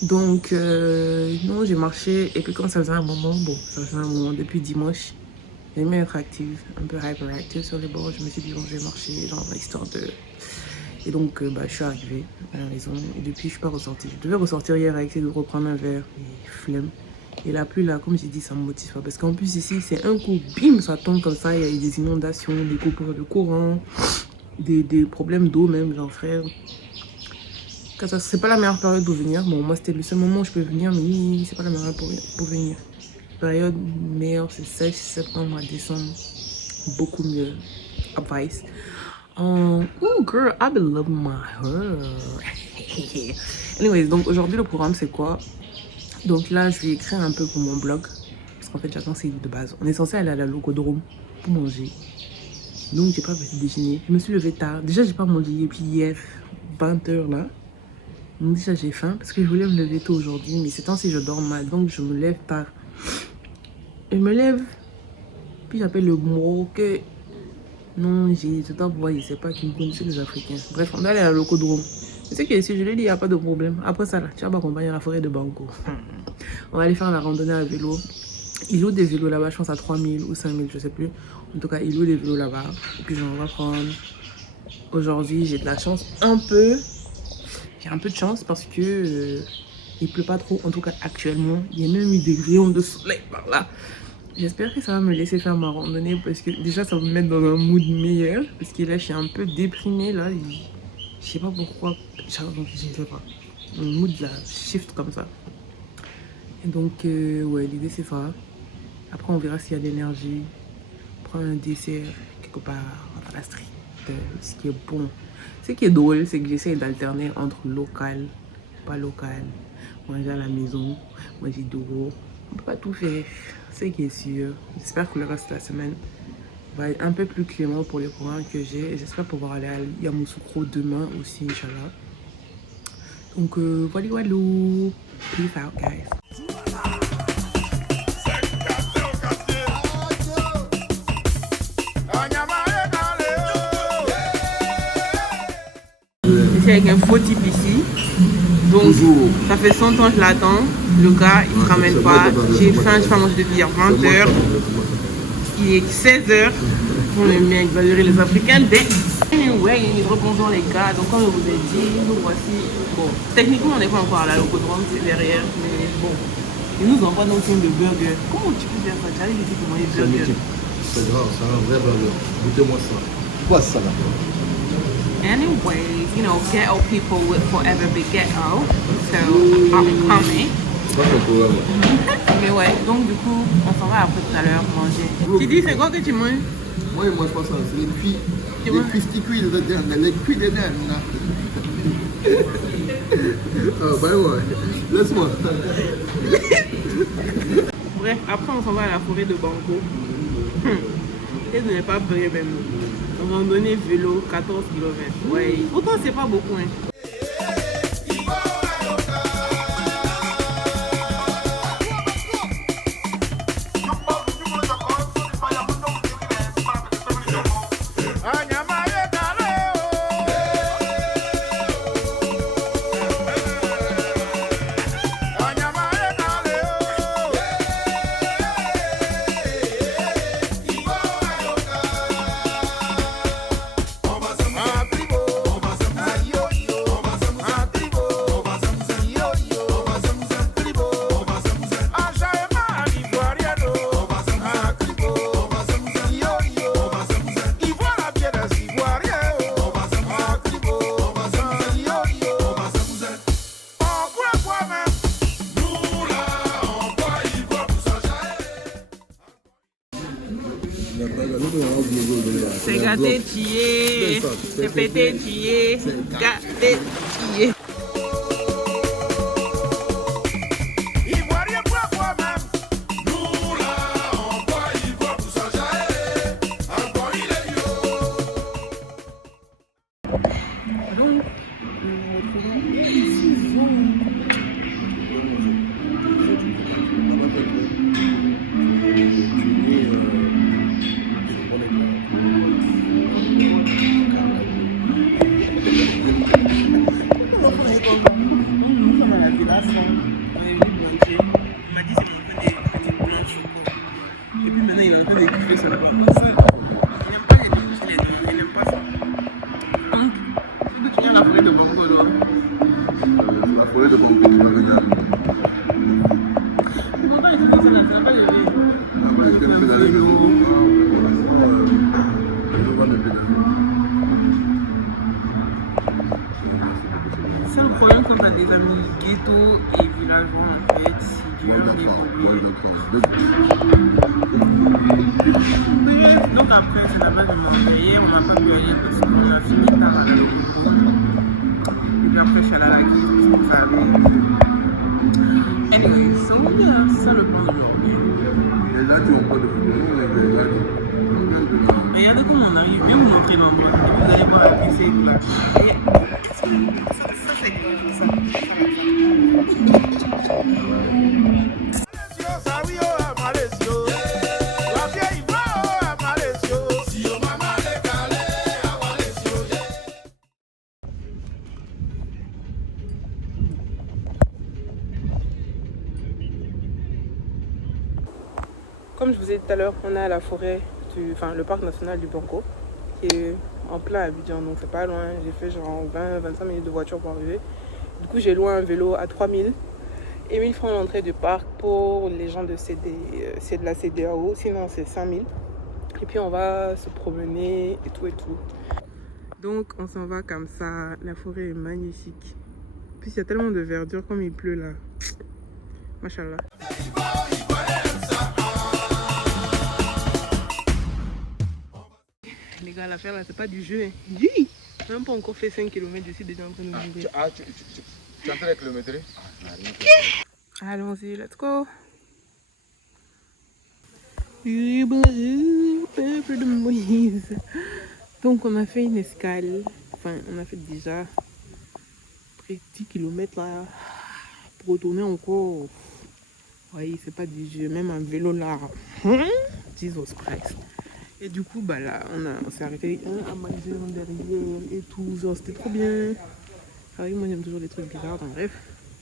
Donc, non, j'ai marché. Et puis, quand ça faisait un moment, bon, ça faisait un moment depuis dimanche, j'aimais être active, un peu hyperactive sur les bords. Je me suis dit, bon, je vais marcher, genre, histoire de. Et donc, je suis arrivée à la maison. Et depuis, je suis pas ressortie. Je devais ressortir hier avec essayer de reprendre un verre. Et flemme. Et la pluie là, comme j'ai dit, ça me motive pas. Parce qu'en plus ici, c'est un coup, bim, ça tombe comme ça. Il y a eu des inondations, des coupures de courant, des problèmes d'eau même, genre frère. C'est pas la meilleure période pour venir. Bon, moi c'était le seul moment où je peux venir, mais c'est pas la meilleure pour venir. La période meilleure, c'est sèche, septembre à décembre. Beaucoup mieux. Advice. Oh girl, I've been loving my hair. Anyways, donc aujourd'hui le programme c'est quoi? Donc là, je vais écrire un peu pour mon blog. Parce qu'en fait, j'attends ces livres de base. On est censé aller à la Locodrome pour manger. Donc, j'ai pas petit déjeuner. Je me suis levée tard. Déjà, j'ai pas mangé. Et puis hier, 20h là. Donc déjà, j'ai faim. Parce que je voulais me lever tôt aujourd'hui. Mais ces temps-ci, je dors mal. Donc, je me lève tard. Je me lève. Puis j'appelle le mot que... Non, j'ai tout le temps pour voir. Je sais pas qui me connaissait les Africains. Bref, on va aller à la Locodrome. Tu sais que si je l'ai dit, il n'y a pas de problème. Après ça, là, tu vas m'accompagner à la forêt de Banco. On va aller faire la randonnée à vélo. Il loue des vélos là-bas, je pense à 3000 ou 5000, je sais plus. En tout cas, il loue des vélos là-bas. Et puis, j'en vais prendre. Aujourd'hui, j'ai de la chance un peu. J'ai un peu de chance parce que il pleut pas trop. En tout cas, actuellement, il y a même eu des rayons de soleil par là. J'espère que ça va me laisser faire ma randonnée parce que déjà, ça va me mettre dans un mood meilleur. Parce que là, je suis un peu déprimée là. Je sais pas pourquoi, je sais pas. Mon mood là shift comme ça. Et donc, ouais, l'idée c'est ça. Après, on verra s'il y a de l'énergie. Prendre un dessert quelque part dans la street. Ce qui est bon. Ce qui est drôle, c'est que j'essaie d'alterner entre local, pas local. Manger à la maison, manger dehors. On peut pas tout faire. Ce qui est sûr. J'espère que le reste de la semaine va être un peu plus clément pour les programmes que j'ai. J'espère pouvoir aller à Yamoussoukro demain aussi, Inch'Allah. Donc, voilà. Peace out, guys. Je suis avec un faux type ici. Donc, ça fait 100 ans que je l'attends. Le gars, il ne se ramène pas. J'ai faim, je n'ai pas mangé depuis hier 20h. Il est 16h. On aime bien exagérer les Africains. Anyway, bonjour les gars. Donc, comme je vous ai dit, nous voici. Bon, techniquement, on n'est pas encore à la Locodrome, c'est derrière. Mais bon, ils nous envoient donc le burger. Comment tu peux faire ça? J'arrive ici pour manger le burger. C'est grave, c'est un vrai burger. Goûtez-moi ça. Quoi ça là? Anyways, you know, ghetto people will forever be ghetto. So, I'm coming. Mais ouais, donc du coup, on s'en va après tout à l'heure manger. Tu dis, c'est quoi que tu manges? Moi, je mange pas ça, c'est les cuits. Les cuits, les cuits des nains. Bye bye. Laisse-moi. Bref, après on s'en va à la forêt de Banco. Et de ne pas payer même. Randonnée vélo 14 km. Ouais. Pourtant c'est pas beaucoup hein. C'est gâté tié, c'est pété tié, gâté tié. C'est le problème quand t'as des amis ghetto et villageois en fait, c'est dur d'évoluer. Donc après c'est là-bas de m'envoyer, on n'a pas pu aller parce qu'on a fini par aller au boulot. Et puis après je suis allée à la cuisine parce que ça arrive. Anyway, so yeah, c'est ça le plan d'aujourd'hui. Et là tu vois pas de football, regardez comment on arrive, bien vous montrer l'endroit. Et vous allez voir la piscine là. Ça c'est comme ça. Comme je vous ai dit tout à l'heure, on est à la forêt, le parc national du Banco, qui est en plein Abidjan, donc c'est pas loin. J'ai fait genre 20-25 minutes de voiture pour arriver. Du coup, j'ai loué un vélo à 3000 et 1000 francs l'entrée du parc pour les gens de c'est de la CDAO, sinon c'est 5000. Et puis on va se promener et tout et tout. Donc on s'en va comme ça, la forêt est magnifique. Puis il y a tellement de verdure comme il pleut là. Machallah. Les gars, l'affaire là, c'est pas du jeu. Hein. J'ai même pas encore fait 5 km, je suis déjà en train de mourir. Tu es en train de kilométrer? Allons-y, let's go. Peuple de Moïse. Donc on a fait une escale. Enfin, on a fait déjà près de 10 km là. Pour retourner encore. Oui, c'est pas du jeu. Même un vélo là. Jesus Christ. Et du coup, bah là, on s'est arrêté à manger derrière et tout. Genre, c'était trop bien. Ah oui, moi j'aime toujours les trucs bizarres. Donc, bref,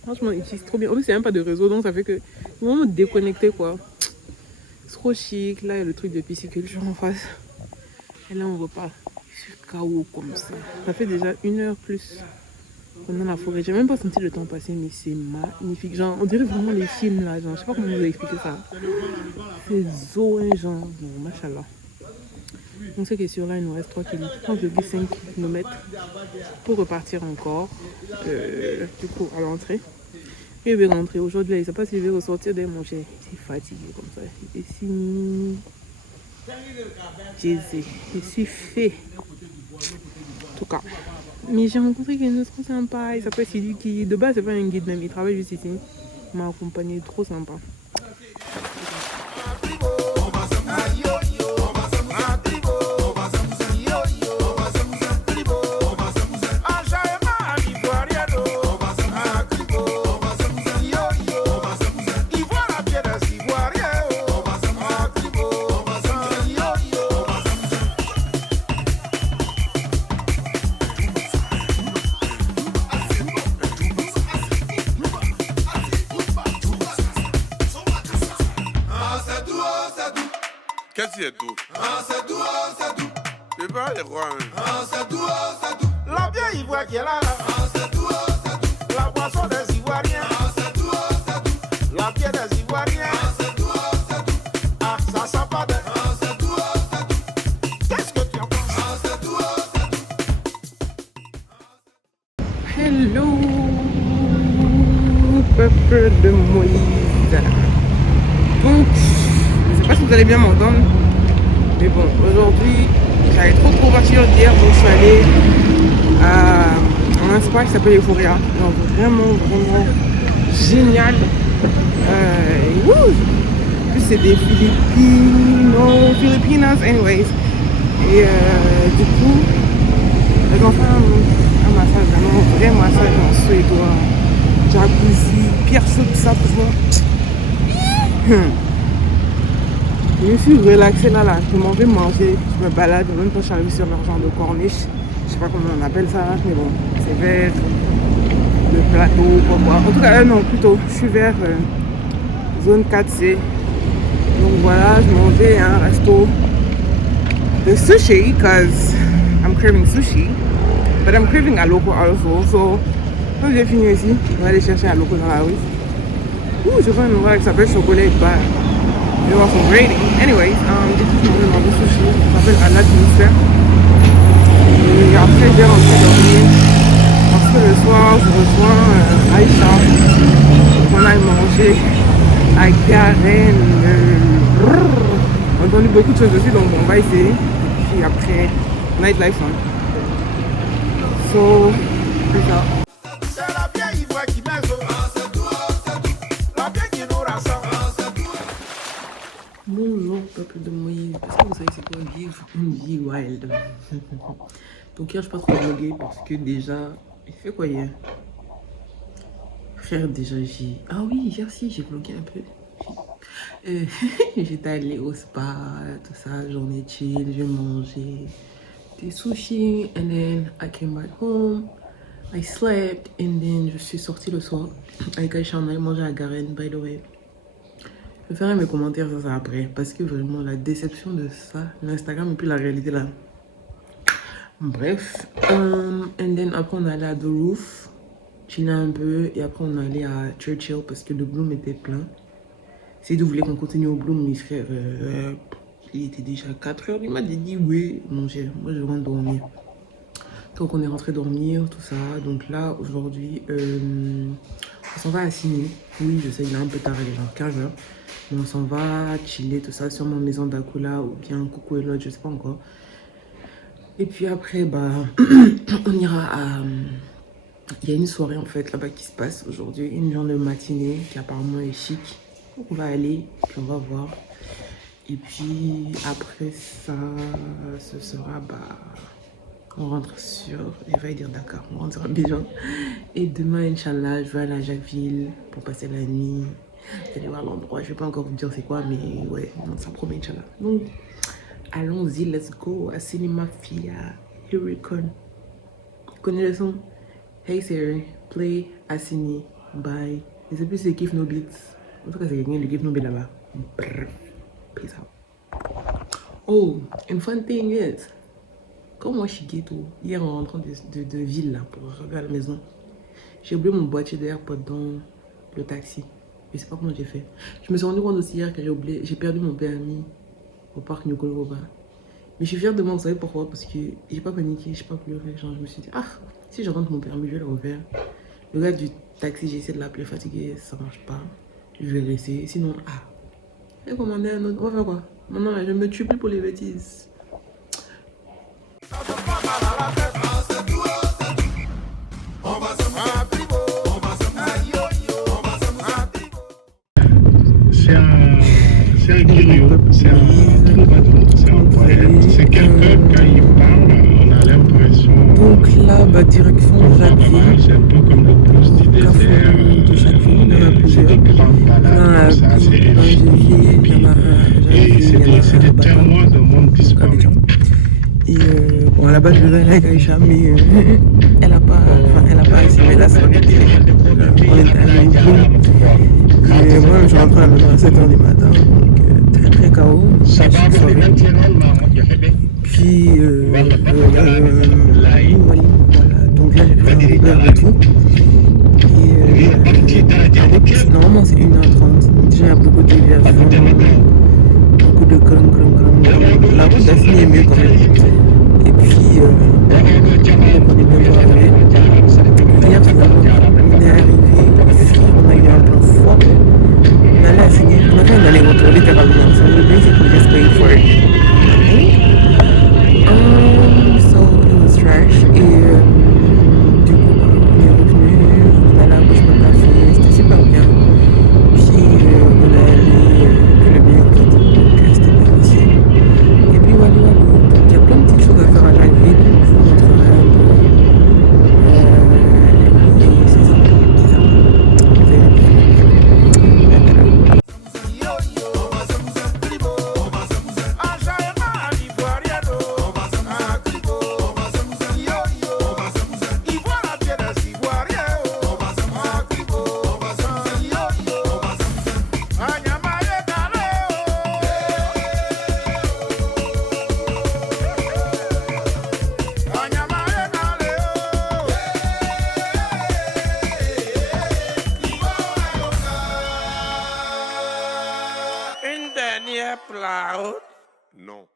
franchement, ici c'est trop bien. En plus, il n'y a même pas de réseau, donc ça fait que c'est vraiment déconnecté quoi. C'est trop chic. Là, il y a le truc de pisciculture en face. Et là, on repart sur KO comme ça. Ça fait déjà 1 heure plus qu'on est dans la forêt. J'ai même pas senti le temps passer, mais c'est magnifique. Genre, on dirait vraiment les films là. Genre, je sais pas comment vous expliquer ça. C'est zoé, genre, bon, machallah. Donc c'est que sur là il nous reste 3,5 km pour repartir encore du coup à l'entrée. Et il va rentrer aujourd'hui, il ne sait pas s'il veut ressortir de manger. Il est fatigué comme ça. Et si Jésus, je suis fait. En tout cas, Mais j'ai rencontré quelqu'un de trop sympa. Il s'appelle Sidi qui, de base, c'est pas un guide même. Il travaille juste ici. Il m'a accompagné, trop sympa. Qu'est-ce qui est doux? C'est doux, c'est doux. C'est pas les rois. C'est doux, c'est doux. La vieille ivoire qui est là. C'est doux, c'est doux. La boisson des Ivoiriens. C'est doux, c'est doux. La bière des Ivoiriens. C'est doux, c'est doux. Ah, ça sent pas de. C'est doux, c'est doux. Qu'est-ce que tu en penses? C'est doux, c'est doux. Hello, peuple de Moïse. Donc, je sais pas si vous allez bien m'entendre, mais bon, aujourd'hui, j'avais trop voiture hier, donc je suis allée à un spa qui s'appelle Euphoria. Donc vraiment génial. En plus, c'est des Filipinas, anyways. Et du coup, ils ont fait un massage, vraiment un vrai massage en suédois, jacuzzi, pierre chaude, tout ça, tout ça. Je me suis relaxée là, je m'en vais manger, je me balade, même quand je suis arrivée sur leur genre de corniche, je sais pas comment on appelle ça, mais bon, c'est vers le plateau, quoi. En tout cas, non, plutôt, je suis vers zone 4C. Donc voilà, je m'en vais à un resto de sushi, because I'm craving sushi, but I'm craving a loco also. So, quand j'ai fini ici, je vais aller chercher un loco dans la rue. Je vois un endroit qui s'appelle Chocolat Bar. It was rating. Anyways, du coup, je vais manger sushi. Ça s'appelle Anna Ministère. Et après, je vais rentrer dormir. Parce que le soir, je rejoins Aïcha. On a mangé à Karen. On a entendu beaucoup de choses aussi, donc on va essayer. Puis après, nightlife. Hein. So, c'est ça. C'est la vieille ivoire qui met au. C'est doux, c'est doux. La vieille qui nous rassemble. Bonjour peuple de Moïse, est-ce que vous savez c'est quoi vivre une vie wild? Donc hier je suis pas trop vloguer parce que déjà, il fait quoi hier? Frère déjà ah oui hier si j'ai vlogué un peu. J'étais allée au spa, tout ça, journée chill, j'ai mangé des sushis and then I came back home, I slept and then je suis sortie le soir avec Aïcha, on allait manger à Garen by the way. Je ferai mes commentaires sur ça après parce que vraiment la déception de ça, l'Instagram et puis la réalité là. Bref, and then après on allait à The Roof, chiller un peu et après on allait à Churchill parce que le Bloom était plein. Si vous voulez qu'on continue au Bloom, mes frères, il était déjà 4 h du matin, j'ai dit oui, mon cher, moi je rentre dormir. Donc on est rentré dormir, tout ça. Donc là aujourd'hui, on s'en va à Sydney. Oui, je sais, il est un peu tard, il est genre 15 h. Mais on s'en va chiller, tout ça, sur ma maison d'Akula ou bien Coucou et l'autre, je sais pas encore. Et puis après, bah, on ira à... Il y a une soirée en fait là-bas qui se passe aujourd'hui, une journée de matinée qui apparemment est chic. Donc on va aller, puis on va voir. Et puis après ça, ce sera, bah, on rentre sur, je vais dire Dakar, on rentre sur Abidjan. Et demain, Inch'Allah, je vais aller à Jacquesville pour passer la nuit. Vous allez voir l'endroit, je vais pas encore vous dire c'est quoi, mais ouais, non, ça promet Inch'Allah. Donc, allons-y, let's go, à Cinema Fia, here we come. Vous connaissez le son? Hey Siri, play Assini by, je sais plus c'est Kiff No Beats. En tout cas, c'est quelqu'un de Kiff No Beats là-bas. Peace out. Oh, and fun thing is, quand moi je suis ghetto, hier en rentrant de ville là, pour revenir à la maison, j'ai oublié mon boîtier d'AirPod dans le taxi. Je sais pas comment j'ai fait. Je me suis rendu compte aussi hier que j'ai perdu mon permis au parc Nyokolo. Mais je suis fière de moi, vous savez pourquoi? Parce que j'ai pas paniqué, j'ai pas pleuré. Genre, je me suis dit, ah, si je rentre mon permis, je vais le refaire. Le gars du taxi, j'ai essayé de l'appeler fatigué, ça marche pas. Je vais le laisser. Sinon, ah, j'ai commandé un autre. On va faire quoi? Maintenant, là, je me tue plus pour les bêtises. va direction Jacqueville. C'est un peu comme le poste du désert de Jacqueville. Il y en a plusieurs. Il y en a un à Jacqueville, il y en a un à terroir de monde disparu. Et bon, à la base, je devais aller avec Aïcha, mais elle a pas assimilé la solitude. On est allé au bout. Et moi, je rentre à la maison à 7h du matin. Donc, très très KO. Puis, voilà. Donc là, j'ai fait un Uber et tout. Et normalement, c'est 1h30. Déjà, il y a beaucoup de déviations, beaucoup de grum. La route d'Assini est mieux quand même. Et puis, on est bientôt arrivé. Hier, finalement, on est arrivé ici, on a eu un plan fort. On allait Assini, on a fait un aller-retour littéralement. So we basically just paid for it. So it was trash. Et du coup, on est revenu, on a la bouche pour café, c'était super bien. Puis on est allé clubber en fait, donc c'était bien aussi. Et puis voilà, donc il y a plein de petites choses à faire à Jacqueville, je vous montrerai un peu. Et c'est ça. Une dernière plat. Non.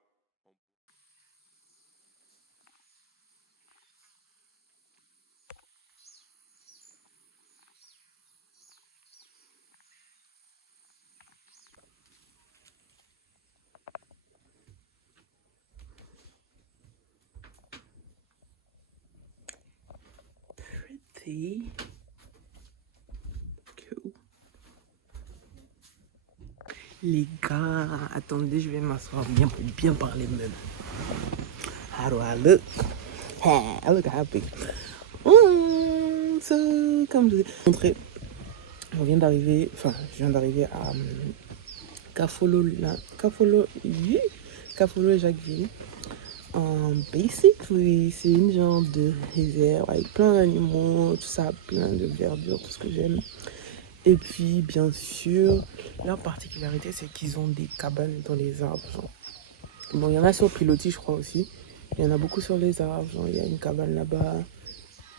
Pretty cool. Les gars, attendez, je vais m'asseoir bien pour bien parler même. How do I look? I look happy. So, comme je vous ai montré, je viens d'arriver à Kafolo Jacqueville. Basically, c'est une genre de réserve avec plein d'animaux, tout ça, plein de verdure, tout ce que j'aime. Et puis, bien sûr, leur particularité, c'est qu'ils ont des cabanes dans les arbres. Genre. Bon, il y en a sur Pilotis, je crois aussi. Il y en a beaucoup sur les arbres. Genre, il y a une cabane là-bas.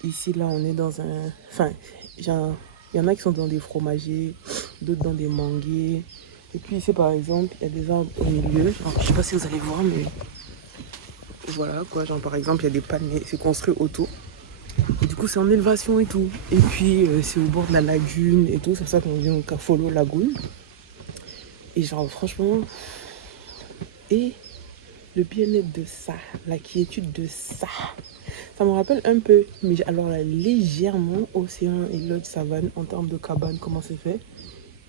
Ici, là, on est dans un... Enfin, il y en a qui sont dans des fromagers, d'autres dans des manguiers. Et puis ici, par exemple, il y a des arbres au milieu. Genre, je sais pas si vous allez voir, mais... Voilà, quoi. Genre, par exemple, il y a des palmiers. C'est construit autour. Et du coup, c'est en élevation et tout. Et puis, c'est au bord de la lagune et tout. C'est pour ça qu'on vient au Kafolo Lagoon. Et genre, franchement... Et le bien-être de ça, la quiétude de ça, ça me rappelle un peu, mais alors là, légèrement, océan et l'autre savane en termes de cabane, comment c'est fait.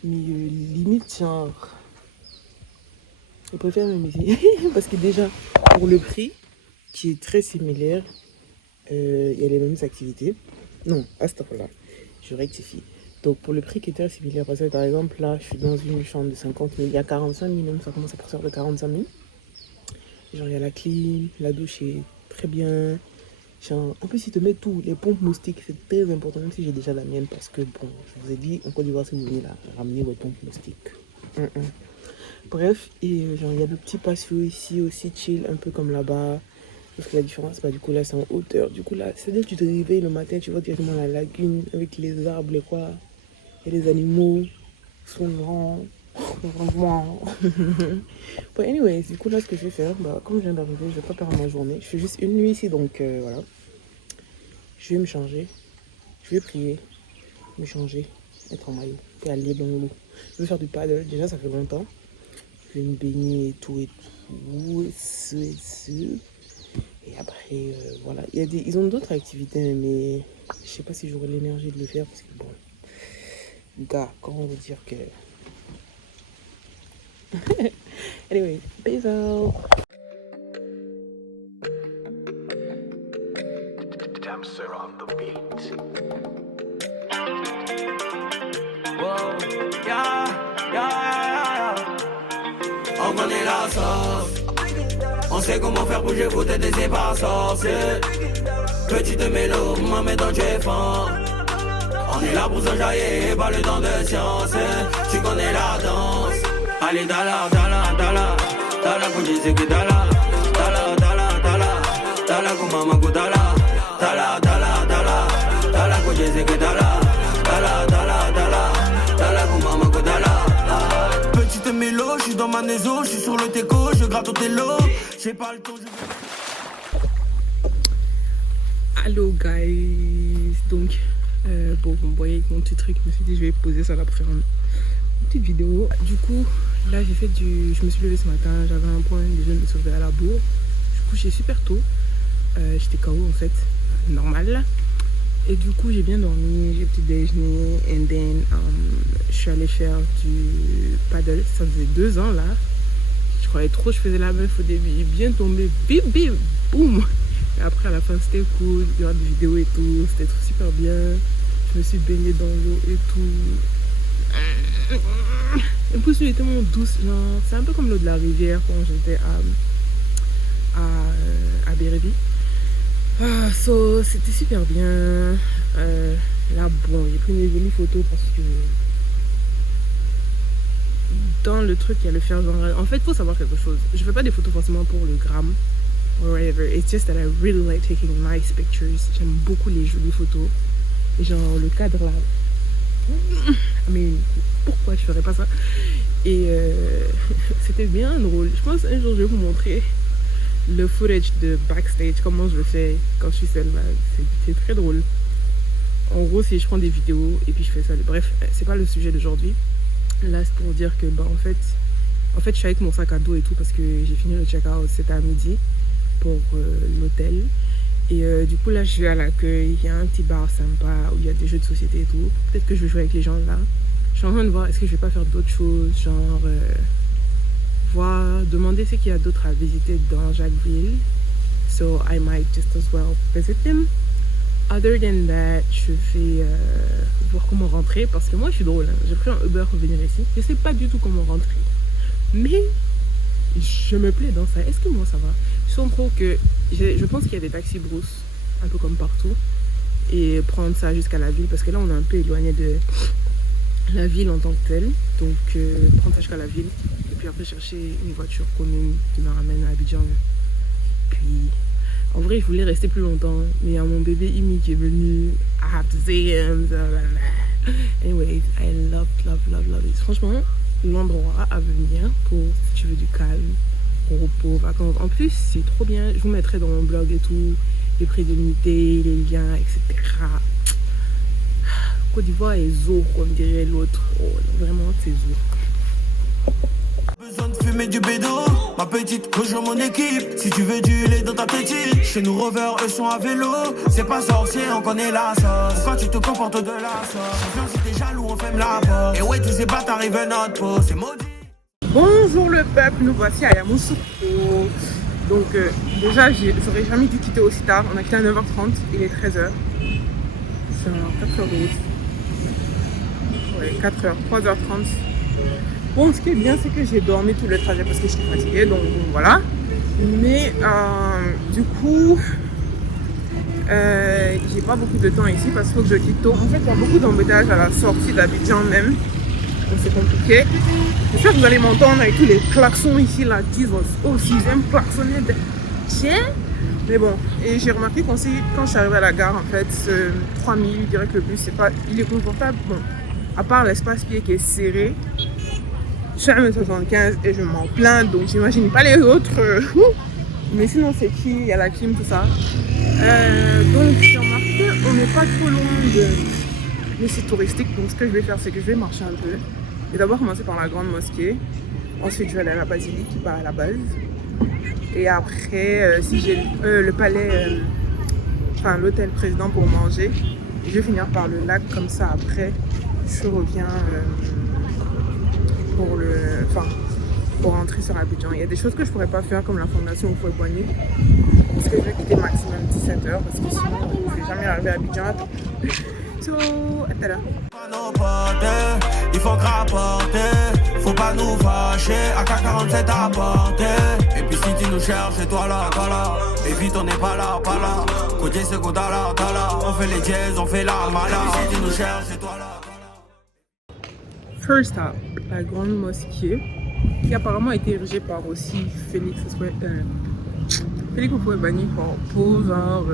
Mais limite, genre... Je préfère même ici. Parce que déjà, pour le prix, qui est très similaire, il y a les mêmes activités. Non, à ce temps-là, je rectifie. Donc pour le prix qui est très similaire, parce que par exemple là, je suis dans une chambre de 50 000, il y a 45 000 même, ça commence à partir de 45 000. Genre il y a la clim, la douche est très bien. Genre, en plus ils te mettent tout, les pompes moustiques, c'est très important, même si j'ai déjà la mienne, parce que bon, je vous ai dit, en Côte d'Ivoire, si vous voulez là, ramener votre pompe moustique. Bref, et genre il y a le petit patio ici aussi chill, un peu comme là-bas. Parce que la différence, bah, du coup là c'est en hauteur. Du coup là, c'est-à-dire que tu te réveilles le matin, tu vois directement la lagune avec les arbres, les quoi. Et les animaux sont grands. But anyways, du coup là ce que je vais faire, bah, comme je viens d'arriver, je vais pas perdre ma journée. Je fais juste une nuit ici, donc voilà. Je vais me changer. Je vais prier, me changer, être en maillot, puis aller dans l'eau. Je vais faire du paddle, déjà ça fait longtemps. Je vais me baigner et tout. Et après, voilà. Ils ont d'autres activités, mais je sais pas si j'aurai l'énergie de le faire parce que bon, gars, comment vous dire que... Anyway, peace out. On connaît la sauce. On sait comment faire bouger vos têtes et c'est pas sorcier. Petite mélo, maman dans tu es fort. On est là pour s'enjailler et pas le temps de science. Tu connais la danse. Allez, dala, dala, dala. Dala, quand je sais que dala. Dala, dala, dala. Dala, comme maman, go dala. Dala, dala, dala. Dala, quand je sais que dala. Dala, dala, dala. Dala, comme maman, go dala. Petite mélo, je suis dans ma maison, je suis sur le teco, je gratte au télo. J'ai pas le temps, Hello guys, donc bon vous me voyez avec mon petit truc, je me suis dit je vais poser ça là pour faire une petite vidéo. Du coup là j'ai fait je me suis levée ce matin, j'avais un point de jeûne de sauver à la bourre. Je suis couchée super tôt, j'étais KO en fait, normal. Et du coup j'ai bien dormi, j'ai petit déjeuner, and then je suis allée faire du paddle. Ça faisait 2 ans là. Je croyais trop je faisais la meuf au début, bien tombé, bim bim, boum. Et après à la fin c'était cool, il y aura des vidéos et tout, c'était super bien. Je me suis baignée dans l'eau et tout. Et puis il était tellement douce, c'est un peu comme l'eau de la rivière quand j'étais à Bérébi. So, c'était super bien. Là bon, j'ai pris une jolie photo parce que dans le truc il y a le faire genre. En fait il faut savoir quelque chose, je fais pas des photos forcément pour le gramme or whatever, it's just that I really like taking nice pictures. J'aime beaucoup les jolies photos et genre le cadre là, mais pourquoi je ferais pas ça? Et c'était bien drôle. Je pense un jour je vais vous montrer le footage de backstage, comment je le fais quand je suis seule là. C'est très drôle. En gros c'est je prends des vidéos et puis je fais ça. Bref, c'est pas le sujet d'aujourd'hui. Là c'est pour dire que bah en fait je suis avec mon sac à dos et tout parce que j'ai fini le check-out, c'était à midi pour l'hôtel. Et du coup là je vais à l'accueil, il y a un petit bar sympa où il y a des jeux de société et tout. Peut-être que je vais jouer avec les gens là. Je suis en train de voir est-ce que je vais pas faire d'autres choses, genre demander ce qu'il y a d'autre à visiter dans Jacquesville. So I might just as well visit them. Other than that, je vais voir comment rentrer parce que moi je suis drôle, hein. J'ai pris un Uber pour venir ici, je sais pas du tout comment rentrer, mais je me plais dans ça. Est-ce que moi ça va? Je sens trop que je pense qu'il y a des taxis brousse un peu comme partout et prendre ça jusqu'à la ville parce que là on est un peu éloigné de la ville en tant que telle, donc prendre ça jusqu'à la ville et puis après chercher une voiture commune qui me ramène à Abidjan. Puis en vrai, je voulais rester plus longtemps, mais il y a mon bébé Imi qui est venu. I have to see him. Anyways, I love it. Franchement, l'endroit à venir pour si tu veux du calme, repos, vacances. En plus, c'est trop bien. Je vous mettrai dans mon blog et tout, les prix de l'unité, les liens, etc. Côte d'Ivoire est zo, comme dirait l'autre. Oh, vraiment, c'est zo. Besoin de fumer du bédo, ma petite, rejoins mon équipe. Si tu veux du lait dans ta petite, chez nous rovers, eux sont à vélo. C'est pas sorcier, on connaît la sauce. Quand tu te comportes de la sauce, viens si t'es jaloux, on ferme la porte. Et ouais, tu sais pas, t'arrives à notre peau, c'est maudit. Bonjour le peuple, nous voici à Yamoussoukro. Donc déjà, j'aurais jamais dû quitter aussi tard. On a quitté à 9h30, il est 13h. C'est 4h de route. Ouais, 4h, 3h30. Bon, ce qui est bien, c'est que j'ai dormi tout le trajet parce que j'étais fatiguée, donc bon, voilà. Mais du coup, j'ai pas beaucoup de temps ici parce qu'il faut que je quitte tôt. En fait, il y a beaucoup d'embouteillages à la sortie d'Abidjan même, donc c'est compliqué. J'espère que vous allez m'entendre avec tous les klaxons ici, là. Jesus, oh, si j'aime klaxonner de... Tiens. Mais bon, et j'ai remarqué quand je suis arrivée à la gare, en fait, 3000, je dirais que le bus, il est confortable. Bon, à part l'espace pied qui est serré. Je suis à 1m75 et je m'en plains, donc j'imagine pas les autres. Mais sinon c'est qui, il y a la clim, tout ça. Donc j'ai remarqué on n'est pas trop loin de sites touristiques. Donc ce que je vais faire, c'est que je vais marcher un peu. Et d'abord commencer par la grande mosquée. Ensuite je vais aller à la basilique qui part à la base. Et après, si j'ai le palais, enfin l'hôtel président pour manger, je vais finir par le lac, comme ça après je reviens pour rentrer sur Abidjan. Il y a des choses que je pourrais pas faire comme la fondation au Fouet-Boigny parce que je vais quitter maximum 17h. 7h parce que sinon je vais jamais arriver à Abidjan à temps. So, à tout à l'heure. Il faut rapporter, faut pas nous fâcher, AK-47 à porter. Et puis si tu nous cherches, c'est toi là, et vite on n'est pas là, Côté c'est côté là, on fait les dièses, on fait la mala. Si tu nous cherches, c'est toi là. First stop, la grande mosquée, qui apparemment a été érigée par aussi Félix Houphouët-Boigny pour genre...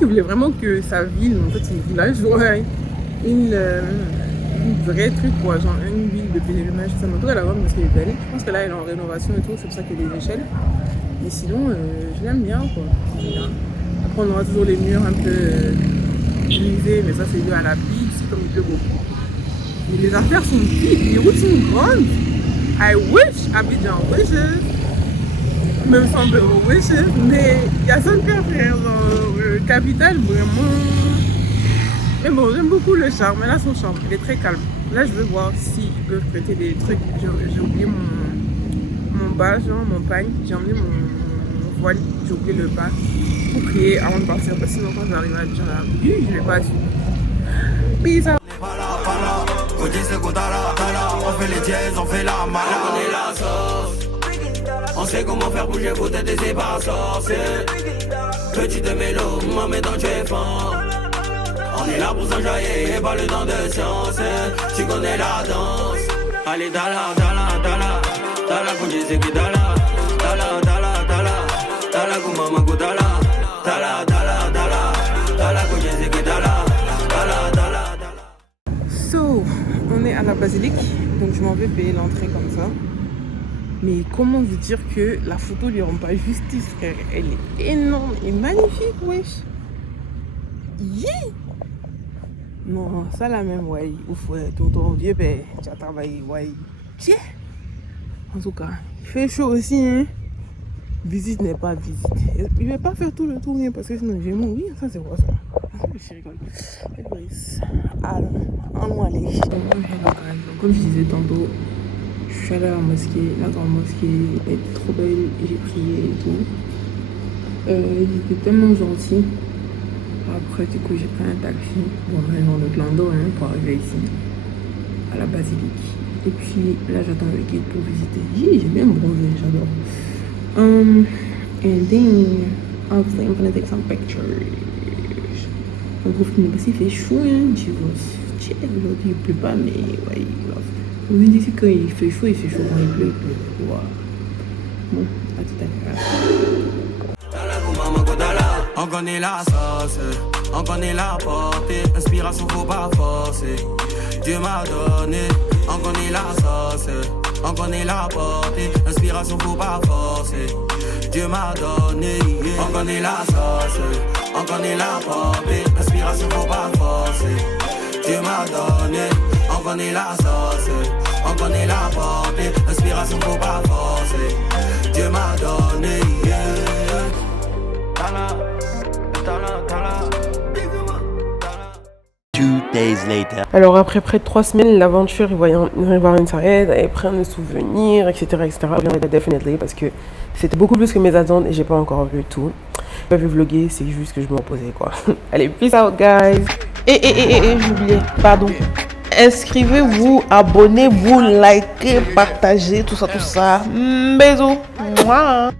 il voulait vraiment que sa ville, en fait c'est une village, ouais, une vraie truc quoi, genre une ville de pèlerinage. Ça m'entoure à la grande mosquée est belle. Je pense que là elle est en rénovation et tout, c'est pour ça qu'il y a des échelles. Mais sinon, je l'aime bien quoi. Après on aura toujours les murs un peu brisés, mais ça c'est dû à la pluie, ici comme il pleut beaucoup. Mais les affaires sont vides, les routes sont grandes. I wish Abidjan wishes. Même sans bureau wishes, mais il y a ça de faire frère, genre capitale vraiment. Mais bon, j'aime beaucoup le charme, là son charme, il est très calme. Là je veux voir s'ils peuvent prêter des trucs. J'ai oublié mon bas, genre mon pagne, j'ai emmené mon voile, j'ai oublié le bas pour prier avant de partir, parce que sinon quand je vais arriver à Abidjan là, je vais pas assumer. Peace out. Côté c'est côté là, on fait les dièses, on fait la mala. On est la sauce. On sait comment faire bouger vos têtes et c'est pas sorcier. Petit de mélo, maman dans tu es fort. On est là pour s'enjailler et pas le temps de science. Tu connais la danse. Allez dala, côté c'est qui dala, goumama go dala, côté c'est qui dala. So, on est à la basilique, donc je m'en vais payer l'entrée comme ça. Mais comment vous dire que la photo lui rend pas justice, frère. Elle est énorme et magnifique, wesh. Yeah. Non, ça la même, ouais. Ouf, ouais, tonton vieux, ben, tu as travaillé, ouais. Tiens. En tout cas, il fait chaud aussi, hein. Visite n'est pas visite. Il va pas faire tout le tour, hein, parce que sinon je vais mourir. Ça, c'est quoi ça? Je rigole. Alors, on va aller. Donc, comme je disais tantôt, je suis allée à la mosquée. La grande mosquée est trop belle. J'ai prié et tout. Ils étaient tellement gentils. Après, du coup, j'ai pris un taxi. Bon, vraiment de Glando, hein, pour arriver ici, à la basilique. Et puis là, j'attends le guide pour visiter. J'ai bien bronzé, j'adore. And then, obviously, I'm gonna take some pictures. On trouve qu'il n'est pas si fait chaud, hein. Dieu, aujourd'hui, il pleut pas, mais ouais, on me dit que quand il fait chaud, quand il pleut, ouais. Bon, à tout à l'heure. On connaît la sauce, on connaît la portée. Inspiration, faut pas forcer. Dieu m'a donné, on connaît la sauce, on connaît la portée. Inspiration, faut pas forcer. Dieu m'a donné, on connaît la sauce, on connaît la portée. Inspiration, faut pas forcer. Dieu m'a donné, on connaît la sauce, on connaît la portée. Inspiration, faut pas forcer. Dieu m'a donné, Alors après près de 3 semaines, l'aventure, une s'arrête, et prendre des souvenirs, etc. Definitely, parce que c'était beaucoup plus que mes attentes et j'ai pas encore vu tout. J'ai pas vu vlogger, c'est juste que je me reposais quoi. Allez, peace out guys. Et j'ai oublié, pardon. Inscrivez-vous, abonnez-vous, likez, partagez, tout ça. Bisous. Mouah.